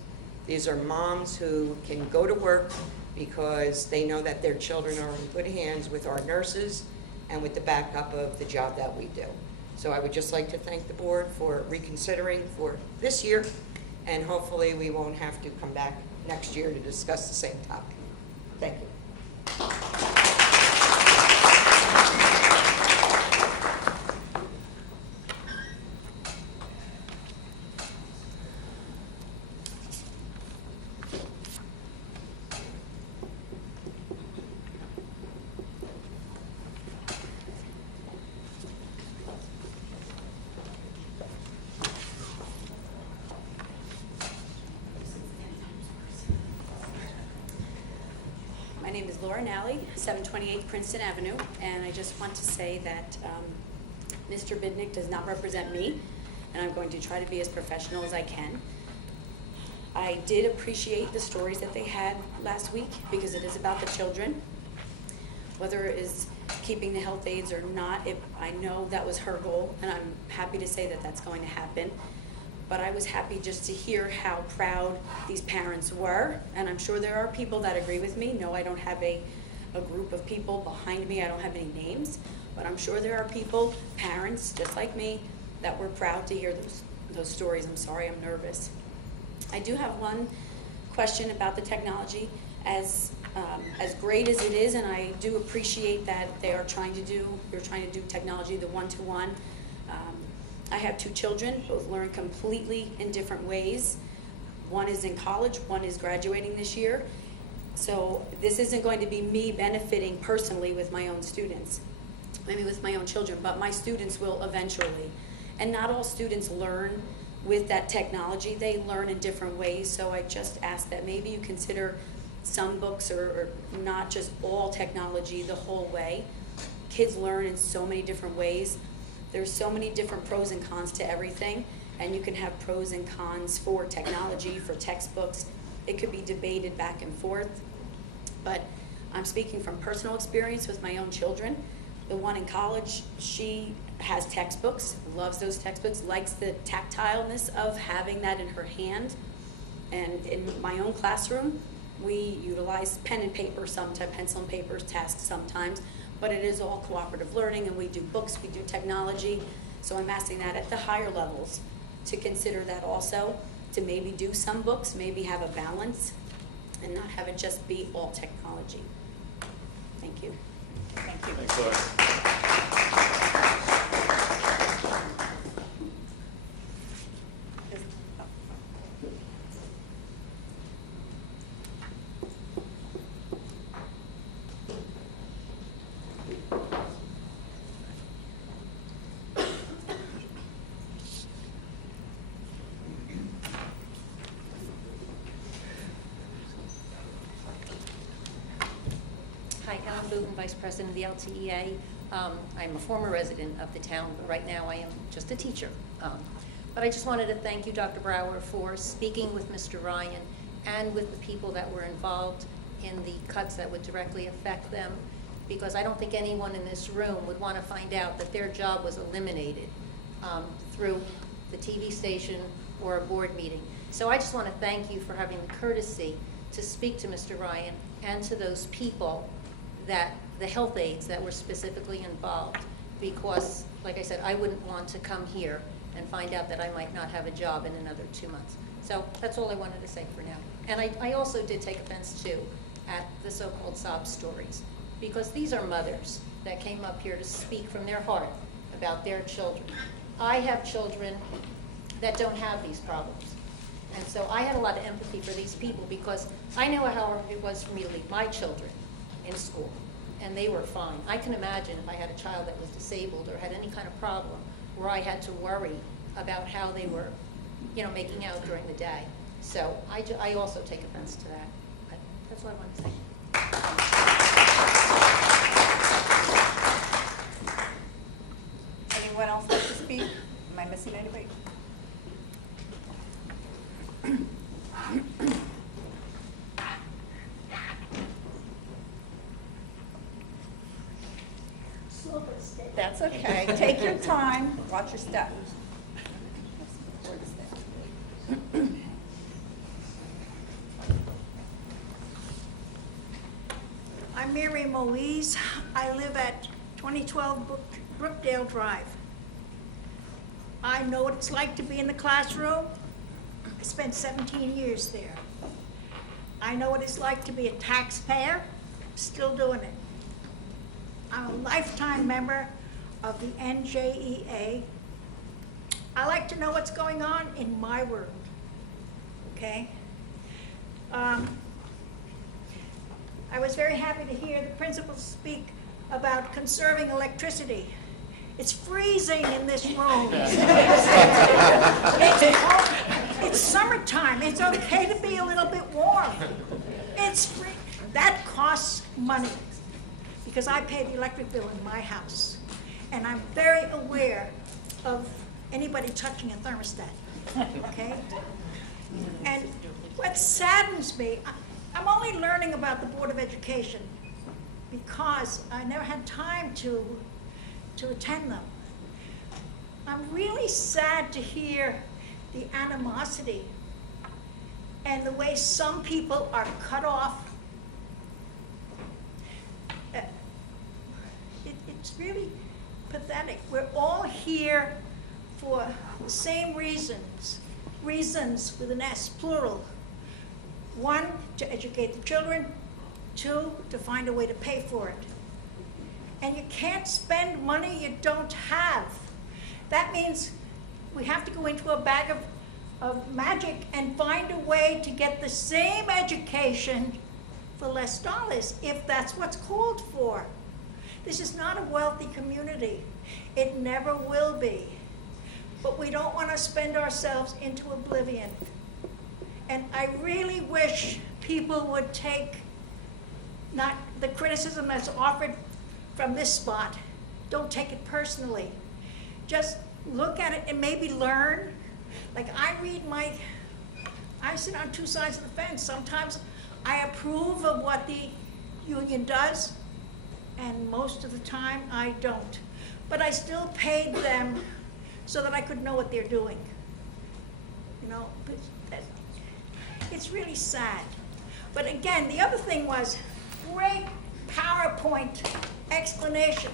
These are moms who can go to work because they know that their children are in good hands with our nurses and with the backup of the job that we do. So I would just like to thank the board for reconsidering for this year, and hopefully we won't have to come back next year to discuss the same topic. Thank you. My name is Laura Nally, 728 Princeton Avenue, and I just want to say that Mr. Bidnick does not represent me, and I'm going to try to be as professional as I can. I did appreciate the stories that they had last week because it is about the children. Whether it is keeping the health aides or not, I know that was her goal, and I'm happy to say that that's going to happen. But I was happy just to hear how proud these parents were, and I'm sure there are people that agree with me. No, I don't have a group of people behind me. I don't have any names, but I'm sure there are people, parents, just like me, that were proud to hear those stories. I'm sorry, I'm nervous. I do have one question about the technology. As great as it is, and I do appreciate that you're trying to do technology, the one-to-one. I have 2 children, both learn completely in different ways. One is in college, one is graduating this year. So this isn't going to be me benefiting personally with my own students, maybe with my own children, but my students will eventually. And not all students learn with that technology. They learn in different ways. So I just ask that maybe you consider some books or not just all technology the whole way. Kids learn in so many different ways. There's so many different pros and cons to everything, and you can have pros and cons for technology, for textbooks. It could be debated back and forth, but I'm speaking from personal experience with my own children. The one in college, she has textbooks, loves those textbooks, likes the tactileness of having that in her hand. And in my own classroom, we utilize pen and paper sometimes, pencil and paper tasks sometimes, but it is all cooperative learning, and we do books, we do technology. So I'm asking that at the higher levels to consider that also, to maybe do some books, maybe have a balance. and not have it just be all technology. Thank you. Thank you. Thanks, Laura. Hi, Ellen Booten, Vice President of the LTEA. I'm a former resident of the town, but right now I am just a teacher. But I just wanted to thank you, Dr. Brower, for speaking with Mr. Ryan and with the people that were involved in the cuts that would directly affect them, because I don't think anyone in this room would want to find out that their job was eliminated through the TV station or a board meeting. So I just want to thank you for having the courtesy to speak to Mr. Ryan and to those people, that the health aides that were specifically involved, because, like I said, I wouldn't want to come here and find out that I might not have a job in another 2 months. So that's all I wanted to say for now. And I also did take offense, too, at the so-called sob stories, because these are mothers that came up here to speak from their heart about their children. I have children that don't have these problems. And so I had a lot of empathy for these people, because I know how hard it was for me to leave my children in school, and they were fine. I can imagine if I had a child that was disabled or had any kind of problem where I had to worry about how they were, making out during the day. So I also take offense to that. But that's what I wanted to say. Anyone else like to speak? Am I missing anybody? That's okay. Take your time. Watch your step. I'm Mary Moise. I live at 2012 Brookdale Drive. I know what it's like to be in the classroom. I spent 17 years there. I know what it's like to be a taxpayer, still doing it. I'm a lifetime member of the NJEA. I like to know what's going on in my world, okay? I was very happy to hear the principal speak about conserving electricity. It's freezing in this room. It's summertime. It's okay to be a little bit warm. That costs money, because I pay the electric bill in my house. And I'm very aware of anybody touching a thermostat, okay? And what saddens me, I'm only learning about the Board of Education because I never had time to attend them. I'm really sad to hear the animosity and the way some people are cut off. It's really pathetic. We're all here for the same reasons with an S, plural. 1, to educate the children. 2, to find a way to pay for it. And you can't spend money you don't have. That means we have to go into a bag of magic and find a way to get the same education for less dollars, if that's what's called for. This is not a wealthy community. It never will be. But we don't want to spend ourselves into oblivion. And I really wish people would take not the criticism that's offered from this spot. Don't take it personally. Just look at it and maybe learn. Like I sit on 2 sides of the fence. Sometimes I approve of what the union does, and most of the time I don't. But I still paid them so that I could know what they're doing. It's really sad. But again, the other thing was great PowerPoint explanation.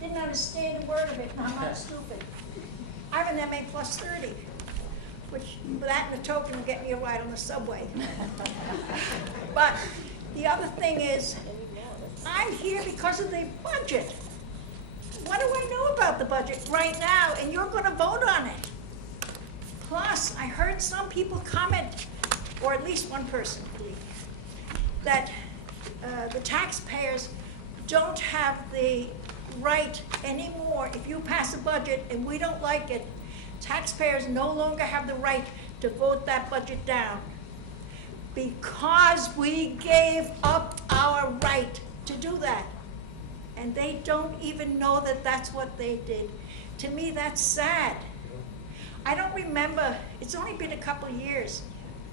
Didn't understand a word of it, and I'm not stupid. I have an MA plus 30. which, that and a token will get me a ride on the subway. But the other thing is, I'm here because of the budget. What do I know about the budget right now? And you're gonna vote on it. Plus, I heard some people comment, or at least one person, that the taxpayers don't have the right anymore. If you pass a budget and we don't like it, taxpayers no longer have the right to vote that budget down because we gave up our right to do that. And they don't even know that that's what they did. To me, that's sad. I don't remember, it's only been a couple of years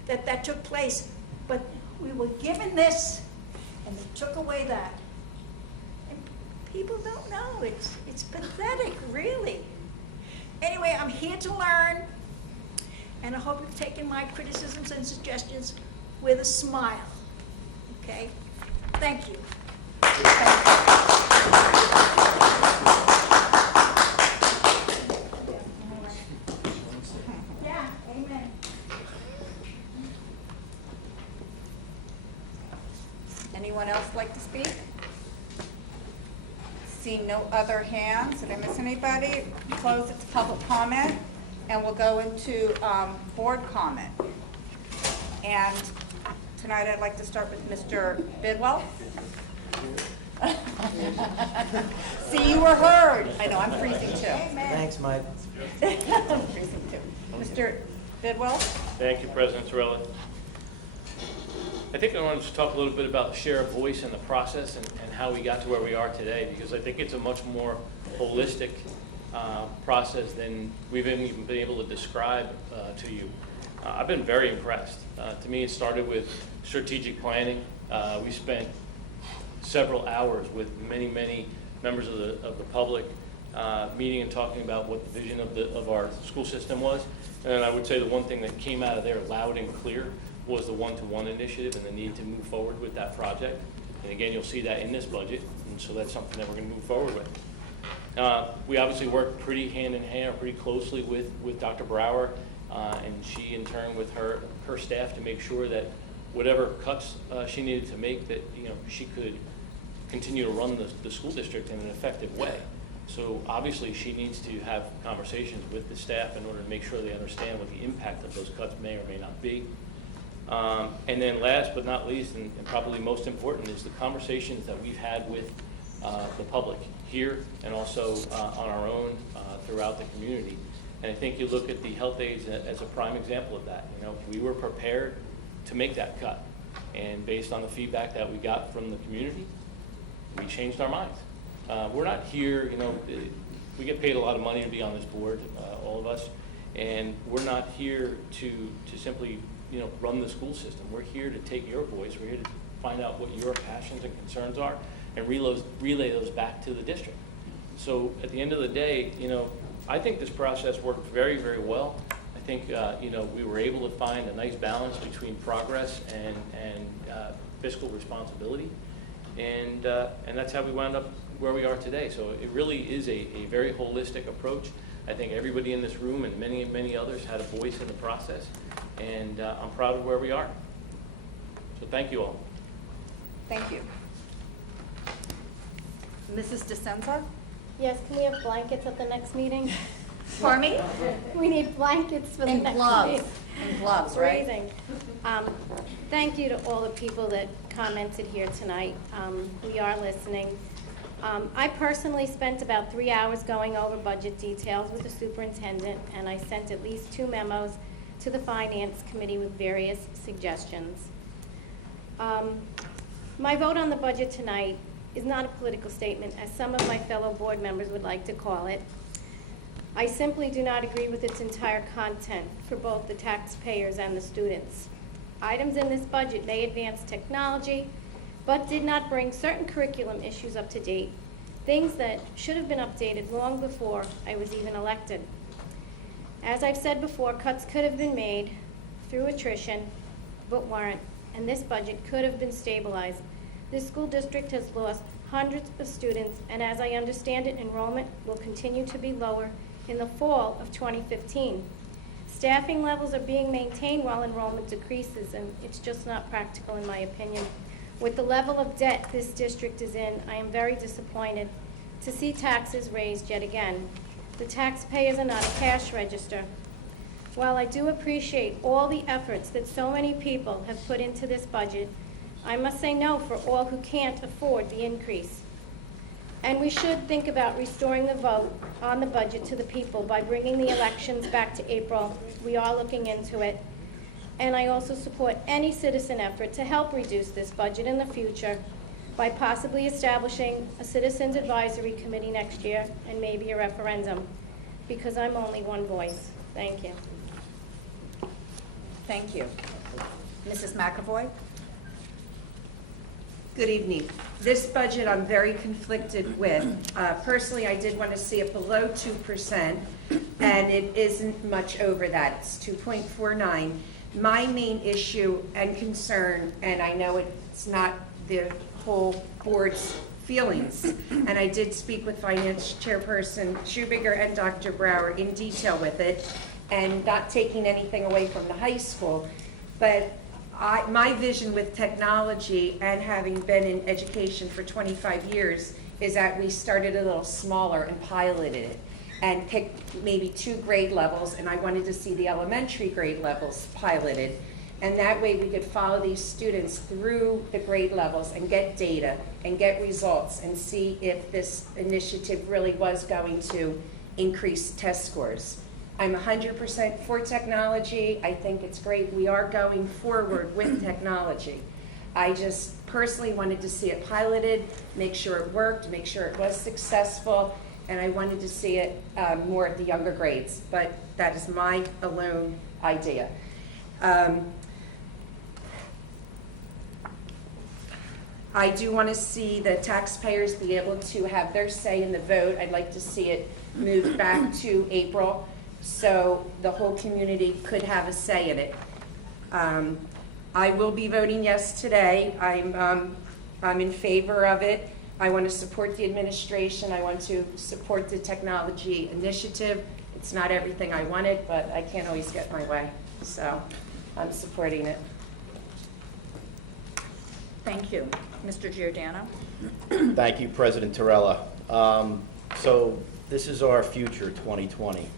that that took place, but we were given this and they took away that. And people don't know, it's pathetic, really. Anyway, I'm here to learn, and I hope you've taken my criticisms and suggestions with a smile, okay? Thank you. Yeah, amen. Anyone else like to speak? Seeing no other hands, did I miss anybody? Close it to public comment, and we'll go into board comment. And tonight I'd like to start with Mr. Bidwell. See, you were heard. I know, I'm freezing too. Thanks, Mike. I'm freezing too. Mr. Bidwell? Thank you, President Torelli. I think I wanted to talk a little bit about the share of voice in the process and how we got to where we are today, because I think it's a much more holistic process than we've even been able to describe to you. I've been very impressed. To me, it started with strategic planning. We spent several hours with many members of the public, meeting and talking about what the vision of our school system was. And I would say the one thing that came out of there loud and clear was the one-to-one initiative and the need to move forward with that project. And again, you'll see that in this budget, and so that's something that we're going to move forward with. We obviously worked pretty hand in hand, pretty closely with Dr. Brower, and she in turn with her staff to make sure that whatever cuts she needed to make, that she could continue to run the school district in an effective way. So obviously she needs to have conversations with the staff in order to make sure they understand what the impact of those cuts may or may not be. And then last but not least, and probably most important, is the conversations that we've had with the public here and also on our own throughout the community. And I think you look at the health aides as a prime example of that. We were prepared to make that cut. And based on the feedback that we got from the community, we changed our minds. We're not here, we get paid a lot of money to be on this board, all of us, and we're not here to simply run the school system. We're here to take your voice. We're here to find out what your passions and concerns are and relay those back to the district. So at the end of the day, I think this process worked very, very well. I think, we were able to find a nice balance between progress and fiscal responsibility. And that's how we wound up where we are today. So it really is a very holistic approach. I think everybody in this room and many others had a voice in the process. And I'm proud of where we are. So thank you all. Thank you. Mrs. DeSenza? Yes, can we have blankets at the next meeting? Pardon me? We need blankets for the And next gloves. meeting. And gloves, right? Freezing. Thank you to all the people that commented here tonight. We are listening. I personally spent about 3 hours going over budget details with the superintendent, and I sent at least 2 memos to the Finance Committee with various suggestions. My vote on the budget tonight is not a political statement, as some of my fellow board members would like to call it. I simply do not agree with its entire content for both the taxpayers and the students. Items in this budget may advance technology, but did not bring certain curriculum issues up to date, things that should have been updated long before I was even elected. As I've said before, cuts could have been made through attrition, but weren't, and this budget could have been stabilized. This school district has lost hundreds of students, and as I understand it, enrollment will continue to be lower in the fall of 2015. Staffing levels are being maintained while enrollment decreases, and it's just not practical in my opinion. With the level of debt this district is in, I am very disappointed to see taxes raised yet again. The taxpayers are not a cash register. While I do appreciate all the efforts that so many people have put into this budget, I must say no for all who can't afford the increase. And we should think about restoring the vote on the budget to the people by bringing the elections back to April. We are looking into it. And I also support any citizen effort to help reduce this budget in the future by possibly establishing a Citizens Advisory Committee next year and maybe a referendum, because I'm only one voice. Thank you. Thank you. Mrs. McAvoy? Good evening. This budget I'm very conflicted with. Personally, I did want to see it below 2%, and it isn't much over that. It's 2.49. My main issue and concern, and I know it's not the whole board's feelings, and I did speak with Finance Chairperson Schubiger and Dr. Brower in detail with it, and not taking anything away from the high school, but my vision with technology and having been in education for 25 years is that we started a little smaller and piloted it and picked maybe 2 grade levels, and I wanted to see the elementary grade levels piloted. And that way we could follow these students through the grade levels and get data and get results and see if this initiative really was going to increase test scores. I'm 100% for technology. I think it's great. We are going forward with technology. I just personally wanted to see it piloted, make sure it worked, make sure it was successful, and I wanted to see it more at the younger grades, but that is my alone idea. I do want to see the taxpayers be able to have their say in the vote. I'd like to see it moved back to April so the whole community could have a say in it. I will be voting yes today. I'm in favor of it. I want to support the administration. I want to support the technology initiative. It's not everything I wanted, but I can't always get my way. So I'm supporting it. Thank you. Mr. Giordano? Thank you, President Torella. So this is our future, 2020.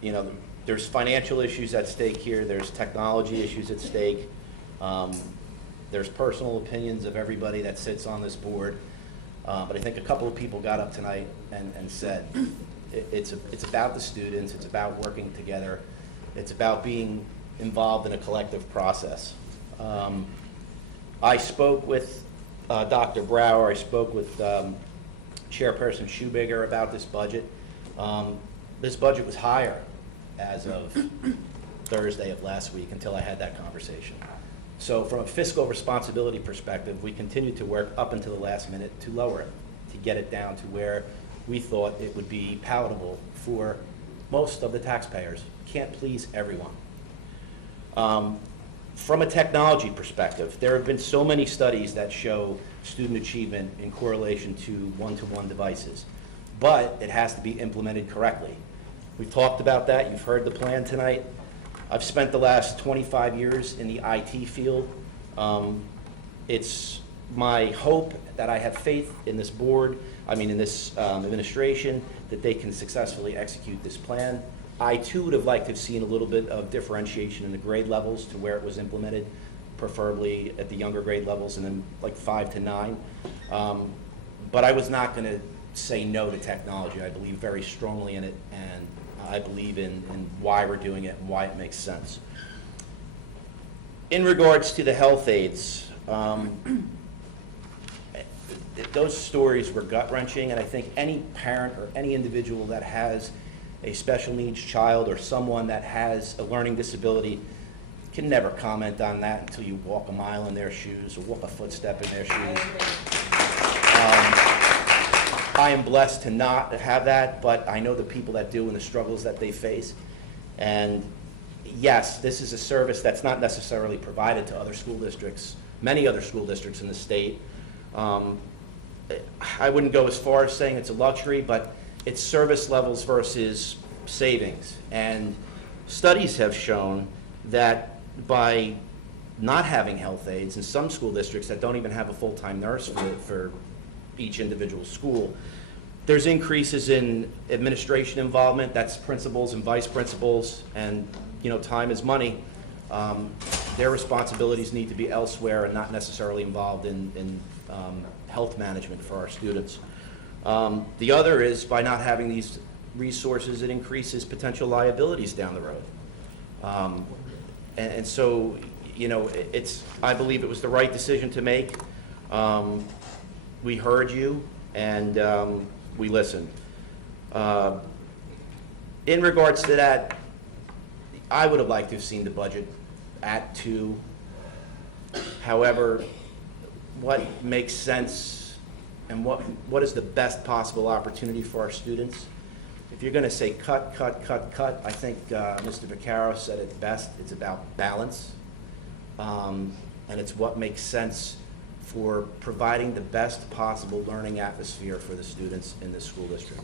You know, there's financial issues at stake here. There's technology issues at stake. There's personal opinions of everybody that sits on this board. But I think a couple of people got up tonight and said it's about the students. It's about working together. It's about being involved in a collective process. I spoke with Dr. Brower. I spoke with Chairperson Schubiger about this budget. This budget was higher as of Thursday of last week until I had that conversation. So from a fiscal responsibility perspective, we continued to work up until the last minute to lower it, to get it down to where we thought it would be palatable for most of the taxpayers. Can't please everyone. From a technology perspective, there have been so many studies that show student achievement in correlation to one-to-one devices, but it has to be implemented correctly. We've talked about that. You've heard the plan tonight. I've spent the last 25 years in the IT field. It's my hope that I have faith in this board, in this administration, that they can successfully execute this plan. I too would have liked to have seen a little bit of differentiation in the grade levels to where it was implemented, preferably at the younger grade levels and then like 5 to 9. But I was not going to say no to technology. I believe very strongly in it, and I believe in why we're doing it and why it makes sense. In regards to the health aides, those stories were gut-wrenching, and I think any parent or any individual that has a special needs child or someone that has a learning disability can never comment on that until you walk a mile in their shoes or walk a footstep in their shoes. I am blessed to not have that, but I know the people that do and the struggles that they face. And yes, this is a service that's not necessarily provided to other school districts, many other school districts in the state. I wouldn't go as far as saying it's a luxury, but it's service levels versus savings. And studies have shown that by not having health aides in some school districts that don't even have a full-time nurse for each individual school, there's increases in administration involvement. That's principals and vice principals, and time is money. Their responsibilities need to be elsewhere and not necessarily involved in health management for our students. The other is, by not having these resources, it increases potential liabilities down the road. And so, I believe it was the right decision to make. We heard you, and we listened. In regards to that, I would have liked to have seen the budget at 2. However, what makes sense and what is the best possible opportunity for our students? If you're going to say cut, I think Mr. Vaccaro said it best. It's about balance, and it's what makes sense for providing the best possible learning atmosphere for the students in this school district.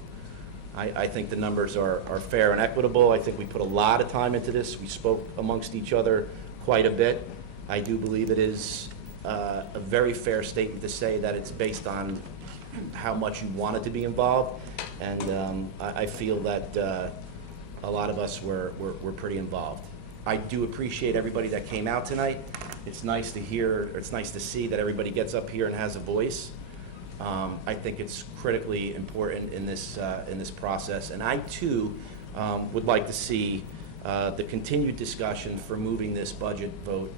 I think the numbers are fair and equitable. I think we put a lot of time into this. We spoke amongst each other quite a bit. I do believe it is a very fair statement to say that it's based on how much you wanted to be involved, and I feel that a lot of us were pretty involved. I do appreciate everybody that came out tonight. It's nice to hear, or it's nice to see that everybody gets up here and has a voice. I think it's critically important in this process, and I too would like to see the continued discussion for moving this budget vote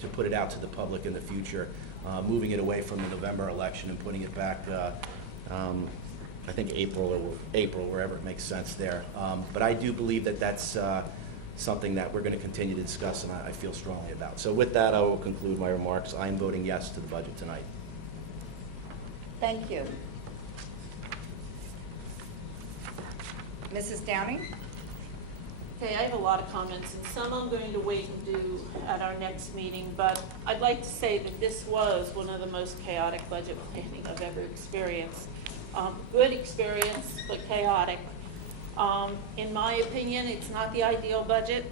to put it out to the public in the future, moving it away from the November election and putting it back, I think April, wherever it makes sense there. But I do believe that that's something that we're going to continue to discuss, and I feel strongly about. So with that, I will conclude my remarks. I am voting yes to the budget tonight. Thank you. Mrs. Downing? Okay, I have a lot of comments, and some I'm going to wait and do at our next meeting, but I'd like to say that this was one of the most chaotic budget planning I've ever experienced. Good experience, but chaotic. In my opinion, it's not the ideal budget,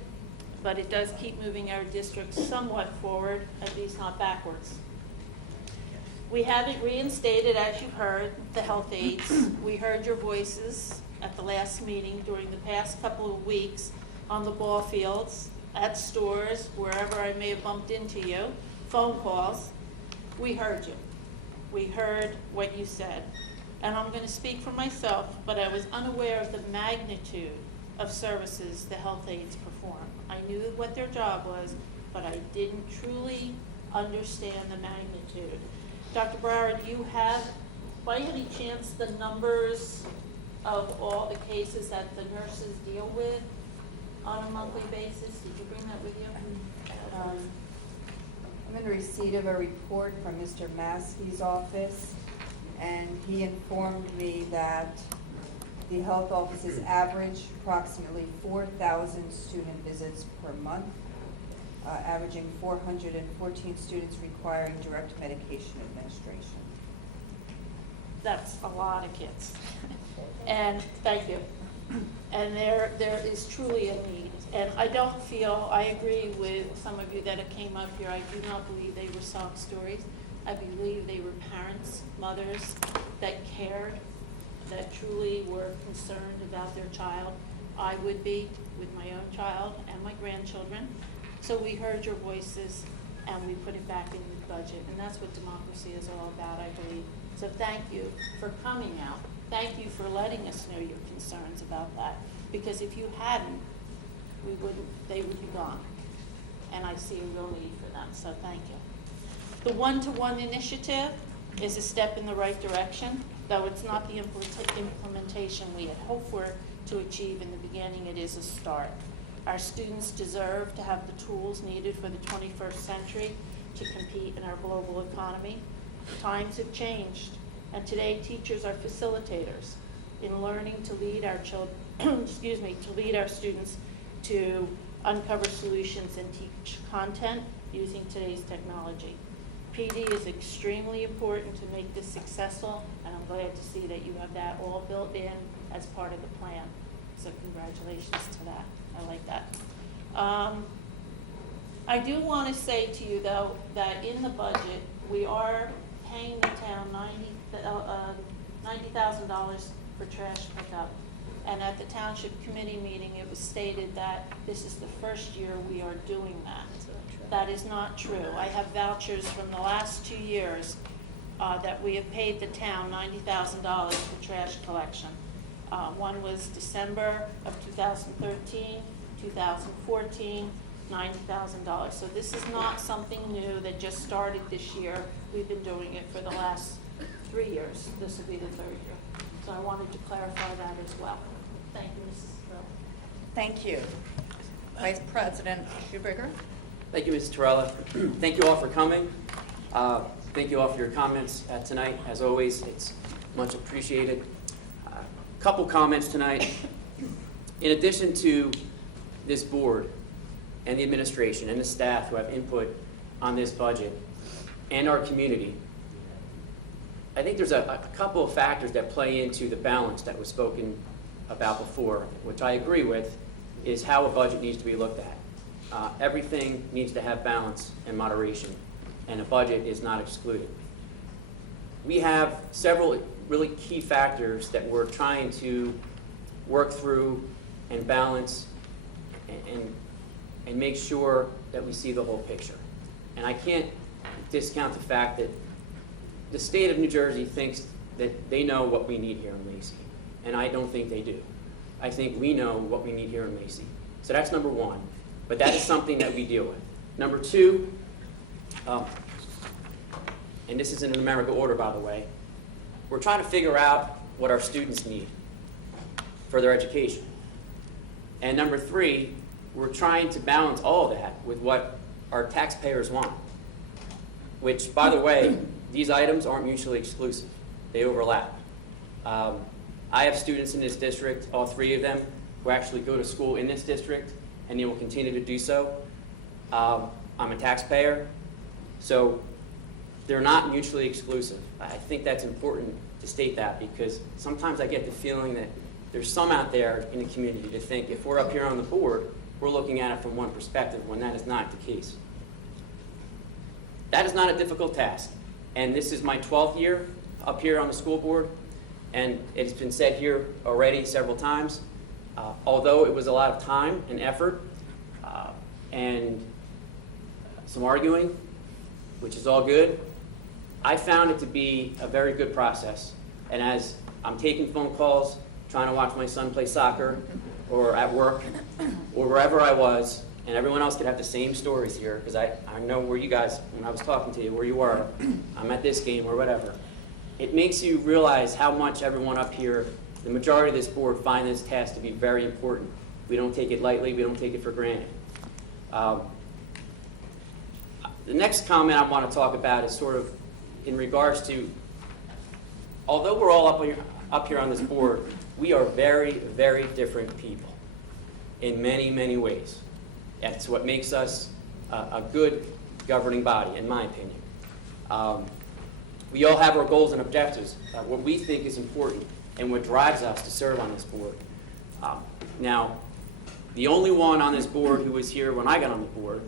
but it does keep moving our district somewhat forward, at least not backwards. We haven't reinstated, as you've heard, the health aides. We heard your voices at the last meeting during the past couple of weeks on the ball fields, at stores, wherever I may have bumped into you, phone calls. We heard you. We heard what you said. And I'm going to speak for myself, but I was unaware of the magnitude of services the health aides perform. I knew what their job was, but I didn't truly understand the magnitude. Dr. Brower, do you have, by any chance, the numbers of all the cases that the nurses deal with on a monthly basis? Did you bring that with you? I'm in receipt of a report from Mr. Maskey's office, and he informed me that the health offices average approximately 4,000 student visits per month, averaging 414 students requiring direct medication administration. That's a lot of kids. And thank you. And there is truly a need. And I don't feel, I agree with some of you that have came up here, I do not believe they were sob stories. I believe they were parents, mothers that cared, that truly were concerned about their child. I would be with my own child and my grandchildren. So we heard your voices and we put it back in the budget. And that's what democracy is all about, I believe. So thank you for coming out. Thank you for letting us know your concerns about that. Because if you hadn't, they would be gone. And I see a real need for them, so thank you. The one-to-one initiative is a step in the right direction, though it's not the implementation we had hoped for to achieve in the beginning. It is a start. Our students deserve to have the tools needed for the 21st century to compete in our global economy. Times have changed, and today teachers are facilitators in learning to lead our children, to lead our students to uncover solutions and teach content using today's technology. PD is extremely important to make this successful, and I'm glad to see that you have that all built in as part of the plan. So congratulations to that. I like that. I do want to say to you, though, that in the budget, we are paying the town $90,000 for trash pickup. And at the township committee meeting, it was stated that this is the first year we are doing that. That is not true. I have vouchers from the last 2 years that we have paid the town $90,000 for trash collection. One was December of 2013, 2014, $90,000. So this is not something new that just started this year. We've been doing it for the last 3 years. This will be the 3rd year. So I wanted to clarify that as well. Thank you, Mrs. Thrill. Thank you. Vice President Schuberger. Thank you, Mrs. Torella. Thank you all for coming. Thank you all for your comments tonight. As always, it's much appreciated. Couple comments tonight. In addition to this board and the administration and the staff who have input on this budget and our community, I think there's a couple of factors that play into the balance that was spoken about before, which I agree with, is how a budget needs to be looked at. Everything needs to have balance and moderation, and a budget is not excluded. We have several really key factors that we're trying to work through and balance and make sure that we see the whole picture. And I can't discount the fact that the state of New Jersey thinks that they know what we need here in Lacey, and I don't think they do. I think we know what we need here in Lacey. So that's number one, but that is something that we deal with. Number two, and this is in numerical order, by the way, we're trying to figure out what our students need for their education. And number three, we're trying to balance all of that with what our taxpayers want, which, by the way, these items aren't mutually exclusive. They overlap. I have students in this district, all 3 of them, who actually go to school in this district, and they will continue to do so. I'm a taxpayer, so they're not mutually exclusive. I think that's important to state that, because sometimes I get the feeling that there's some out there in the community to think if we're up here on the board, we're looking at it from one perspective, when that is not the case. That is not a difficult task, and this is my 12th year up here on the school board, and it's been said here already several times. Although it was a lot of time and effort and some arguing, which is all good, I found it to be a very good process. And as I'm taking phone calls, trying to watch my son play soccer, or at work, or wherever I was, and everyone else could have the same stories here, because I know where you guys, when I was talking to you, where you were, I'm at this game or whatever. It makes you realize how much everyone up here, the majority of this board, find this task to be very important. We don't take it lightly, we don't take it for granted. The next comment I want to talk about is sort of in regards to, although we're all up here on this board, we are very, very different people in many, many ways. That's what makes us a good governing body, in my opinion. We all have our goals and objectives, what we think is important, and what drives us to serve on this board. Now, the only one on this board who was here when I got on the board,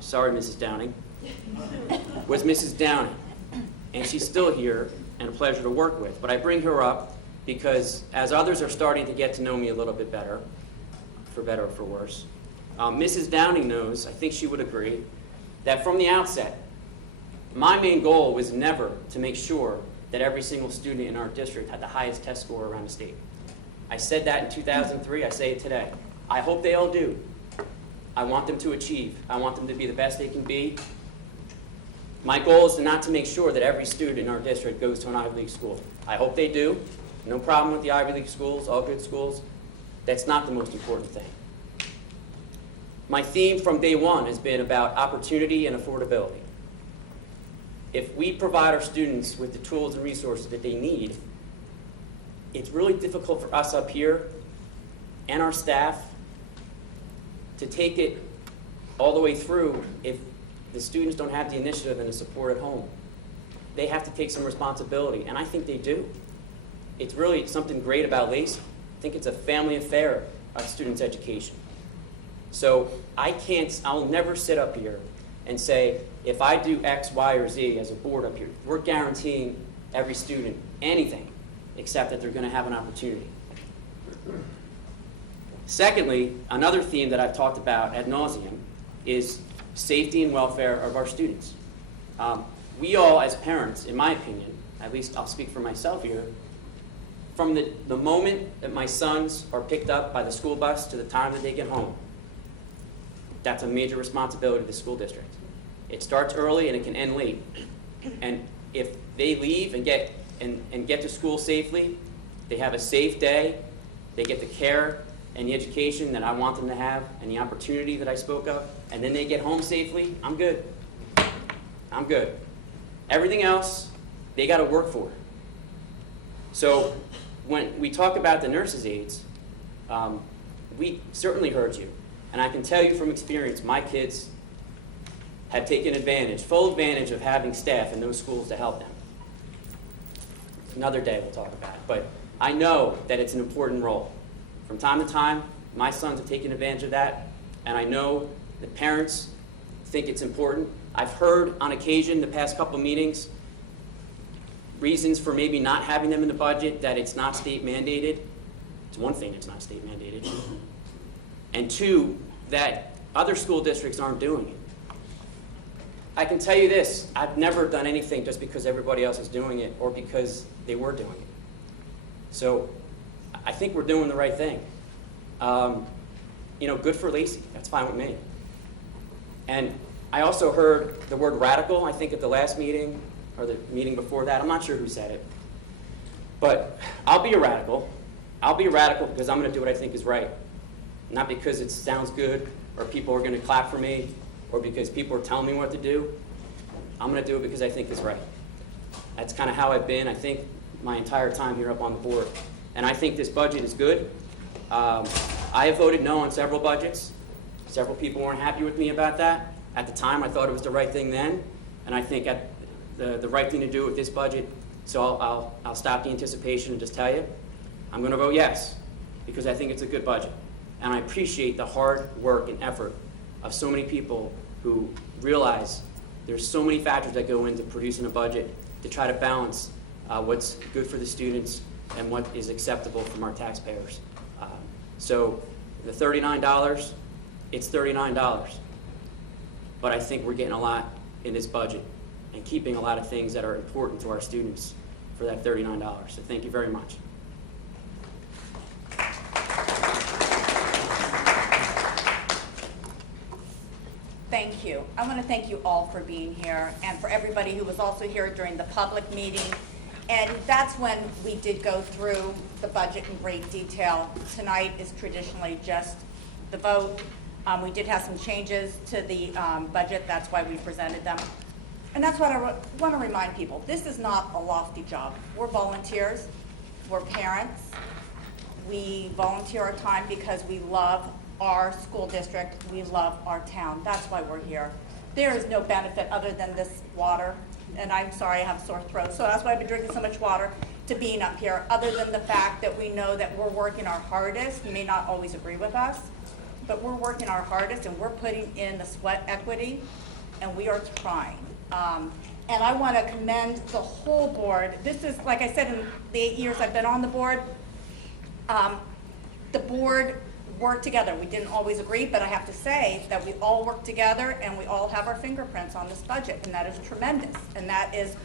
sorry, Mrs. Downing, was Mrs. Downing. And she's still here, and a pleasure to work with. But I bring her up because as others are starting to get to know me a little bit better or for worse, Mrs. Downing knows, I think she would agree, that from the outset, my main goal was never to make sure that every single student in our district had the highest test score around the state. I said that in 2003, I say it today. I hope they all do. I want them to achieve. I want them to be the best they can be. My goal is not to make sure that every student in our district goes to an Ivy League school. I hope they do. No problem with the Ivy League schools, all good schools. That's not the most important thing. My theme from day one has been about opportunity and affordability. If we provide our students with the tools and resources that they need, it's really difficult for us up here and our staff to take it all the way through if the students don't have the initiative and the support at home. They have to take some responsibility, and I think they do. It's really something great about Lacey. I think it's a family affair of students' education. So I'll never sit up here and say, if I do X, Y, or Z as a board up here, we're guaranteeing every student anything except that they're going to have an opportunity. Secondly, another theme that I've talked about ad nauseum is safety and welfare of our students. We all, as parents, in my opinion, at least I'll speak for myself here, from the moment that my sons are picked up by the school bus to the time that they get home, that's a major responsibility of the school district. It starts early and it can end late. And if they leave and get to school safely, they have a safe day, they get the care and the education that I want them to have and the opportunity that I spoke of, and then they get home safely, I'm good. I'm good. Everything else, they got to work for. So when we talk about the nurses' aides, we certainly heard you. And I can tell you from experience, my kids have taken advantage, full advantage of having staff in those schools to help them. Another day we'll talk about it. But I know that it's an important role. From time to time, my sons have taken advantage of that, and I know the parents think it's important. I've heard on occasion the past couple meetings reasons for maybe not having them in the budget, that it's not state mandated. It's one thing, it's not state mandated. And two, that other school districts aren't doing it. I can tell you this, I've never done anything just because everybody else is doing it or because they were doing it. So I think we're doing the right thing. Good for Lacey, that's fine with me. And I also heard the word radical, I think at the last meeting, or the meeting before that, I'm not sure who said it. But I'll be a radical. I'll be a radical because I'm going to do what I think is right. Not because it sounds good, or people are going to clap for me, or because people are telling me what to do. I'm going to do it because I think it's right. That's kind of how I've been, I think, my entire time here up on the board. And I think this budget is good. I have voted no on several budgets. Several people weren't happy with me about that. At the time, I thought it was the right thing then, and I think the right thing to do with this budget. So I'll stop the anticipation and just tell you, I'm going to vote yes, because I think it's a good budget. And I appreciate the hard work and effort of so many people who realize there's so many factors that go into producing a budget to try to balance what's good for the students and what is acceptable from our taxpayers. So the $39, it's $39. But I think we're getting a lot in this budget and keeping a lot of things that are important to our students for that $39. So thank you very much. Thank you. I want to thank you all for being here and for everybody who was also here during the public meeting. And that's when we did go through the budget in great detail. Tonight is traditionally just the vote. We did have some changes to the budget. That's why we presented them. And that's what I want to remind people. This is not a lofty job. We're volunteers. We're parents. We volunteer our time because we love our school district. We love our town. That's why we're here. There is no benefit other than this water. And I'm sorry, I have a sore throat, so that's why I've been drinking so much water, to being up here, other than the fact that we know that we're working our hardest. You may not always agree with us, but we're working our hardest and we're putting in the sweat equity and we are trying. And I want to commend the whole board. This is, like I said, in the 8 years I've been on the board worked together. We didn't always agree, but I have to say that we all work together and we all have our fingerprints on this budget, and that is tremendous. And that is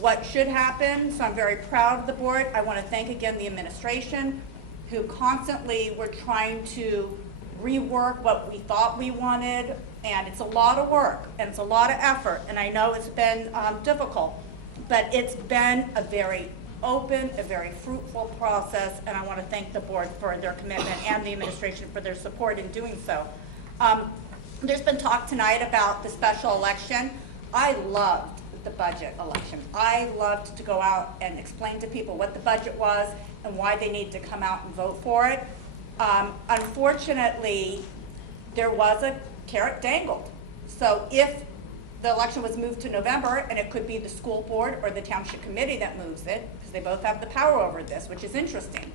what should happen, so I'm very proud of the board. I want to thank again the administration, who constantly were trying to rework what we thought we wanted, and it's a lot of work and it's a lot of effort, and I know it's been difficult, but it's been a very open, a very fruitful process, and I want to thank the board for their commitment and the administration for their support in doing so. There's been talk tonight about the special election. I loved the budget election. I loved to go out and explain to people what the budget was and why they need to come out and vote for it. Unfortunately, there was a carrot dangled. So if the election was moved to November, and it could be the school board or the township committee that moves it, because they both have the power over this, which is interesting.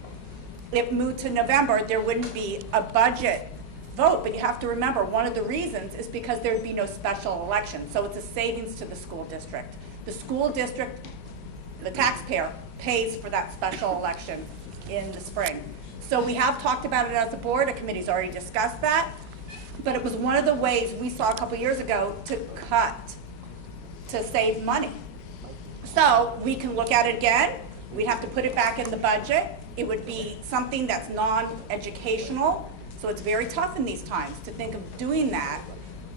it moved to November, there wouldn't be a budget vote. But you have to remember, one of the reasons is because there'd be no special election. So it's a savings to the school district. The school district, the taxpayer, pays for that special election in the spring. So we have talked about it as a board. A committee's already discussed that. But it was one of the ways we saw a couple years ago to cut, to save money. So we can look at it again. We'd have to put it back in the budget. It would be something that's non-educational. So it's very tough in these times to think of doing that.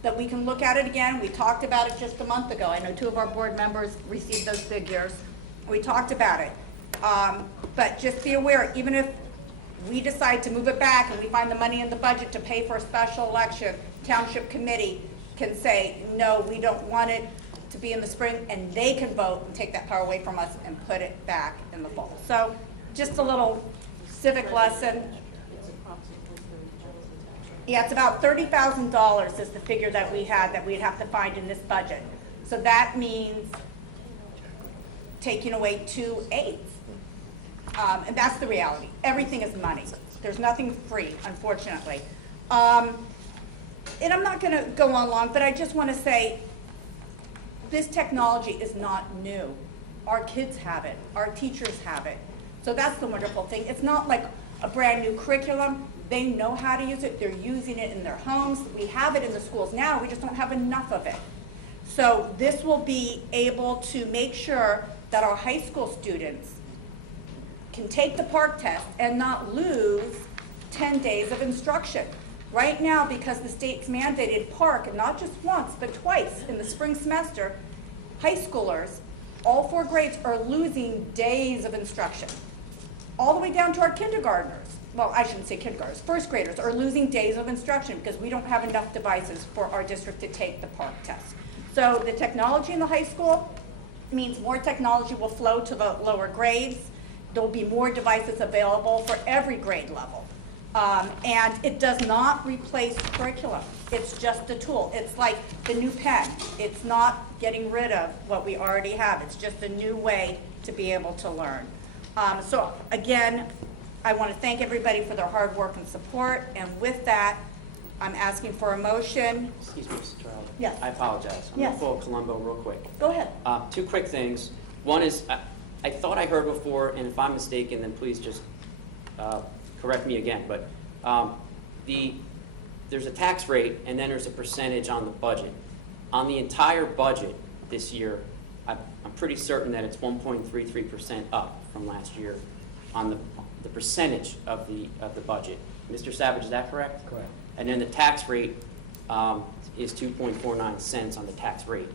But we can look at it again. We talked about it just a month ago. I know 2 of our board members received those figures. We talked about it. But just be aware, even if we decide to move it back and we find the money in the budget to pay for a special election, township committee can say, no, we don't want it to be in the spring, and they can vote and take that power away from us and put it back in the fall. So just a little civic lesson. Yeah, it's about $30,000 is the figure that we had that we'd have to find in this budget. So that means taking away 2/8. And that's the reality. Everything is money. There's nothing free, unfortunately. And I'm not going to go on long, but I just want to say this technology is not new. Our kids have it. Our teachers have it. So that's the wonderful thing. It's not like a brand new curriculum. They know how to use it. They're using it in their homes. We have it in the schools now. We just don't have enough of it. So this will be able to make sure that our high school students can take the PARCC test and not lose 10 days of instruction. Right now, because the state's mandated PARCC, and not just once, but twice in the spring semester, high schoolers, all 4 grades, are losing days of instruction. All the way down to our kindergartners. Well, I shouldn't say kindergartners. First graders are losing days of instruction because we don't have enough devices for our district to take the PARCC test. So the technology in the high school means more technology will flow to the lower grades. There will be more devices available for every grade level. And it does not replace curriculum. It's just a tool. It's like the new pen. It's not getting rid of what we already have. It's just a new way to be able to learn. So again, I want to thank everybody for their hard work and support. And with that, I'm asking for a motion. Excuse me, Mr. Charles. Yes. I apologize. I'm Yes. going to pull Columbo real quick. Go ahead. 2 quick things. One is, I thought I heard before, and if I'm mistaken, then please just correct me again, but there's a tax rate and then there's a percentage on the budget. On the entire budget this year, I'm pretty certain that it's 1.33% up from last year on the percentage of the budget. Mr. Savage, is that correct? Correct. And then the tax rate is 2.49 cents on the tax rate.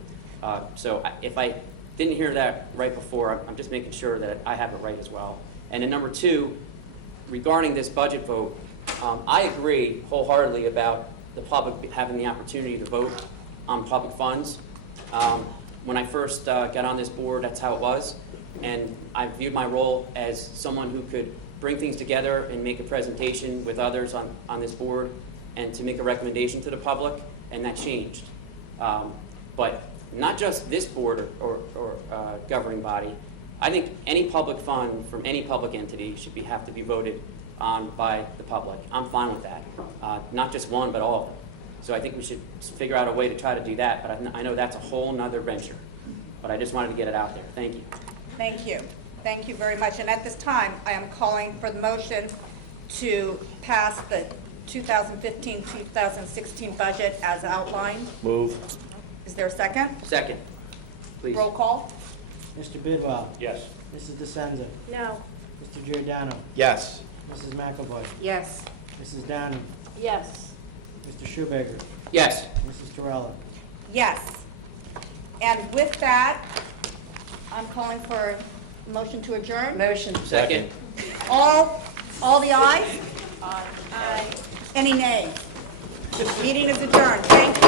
So if I didn't hear that right before, I'm just making sure that I have it right as well. And then number 2, regarding this budget vote, I agree wholeheartedly about the public having the opportunity to vote on public funds. When I first got on this board, that's how it was. And I viewed my role as someone who could bring things together and make a presentation with others on this board and to make a recommendation to the public, and that changed. But not just this board or governing body. I think any public fund from any public entity should have to be voted on by the public. I'm fine with that. Not just one, but all of them. So I think we should figure out a way to try to do that, but I know that's a whole nother venture. But I just wanted to get it out there. Thank you. Thank you. Thank you very much. And at this time, I am calling for the motion to pass the 2015-2016 budget as outlined. Move. Is there a second? Second, please. Roll call. Mr. Bidwell. Yes. Mrs. DeSenza. No. Mr. Giordano. Yes. Mrs. McAvoy. Yes. Mrs. Downing. Yes. Mr. Schubager. Yes. Mrs. Terrella. Yes. And with that, I'm calling for a motion to adjourn. Motion. Second. All the ayes? Aye. Any nays? The meeting is adjourned. Thank you.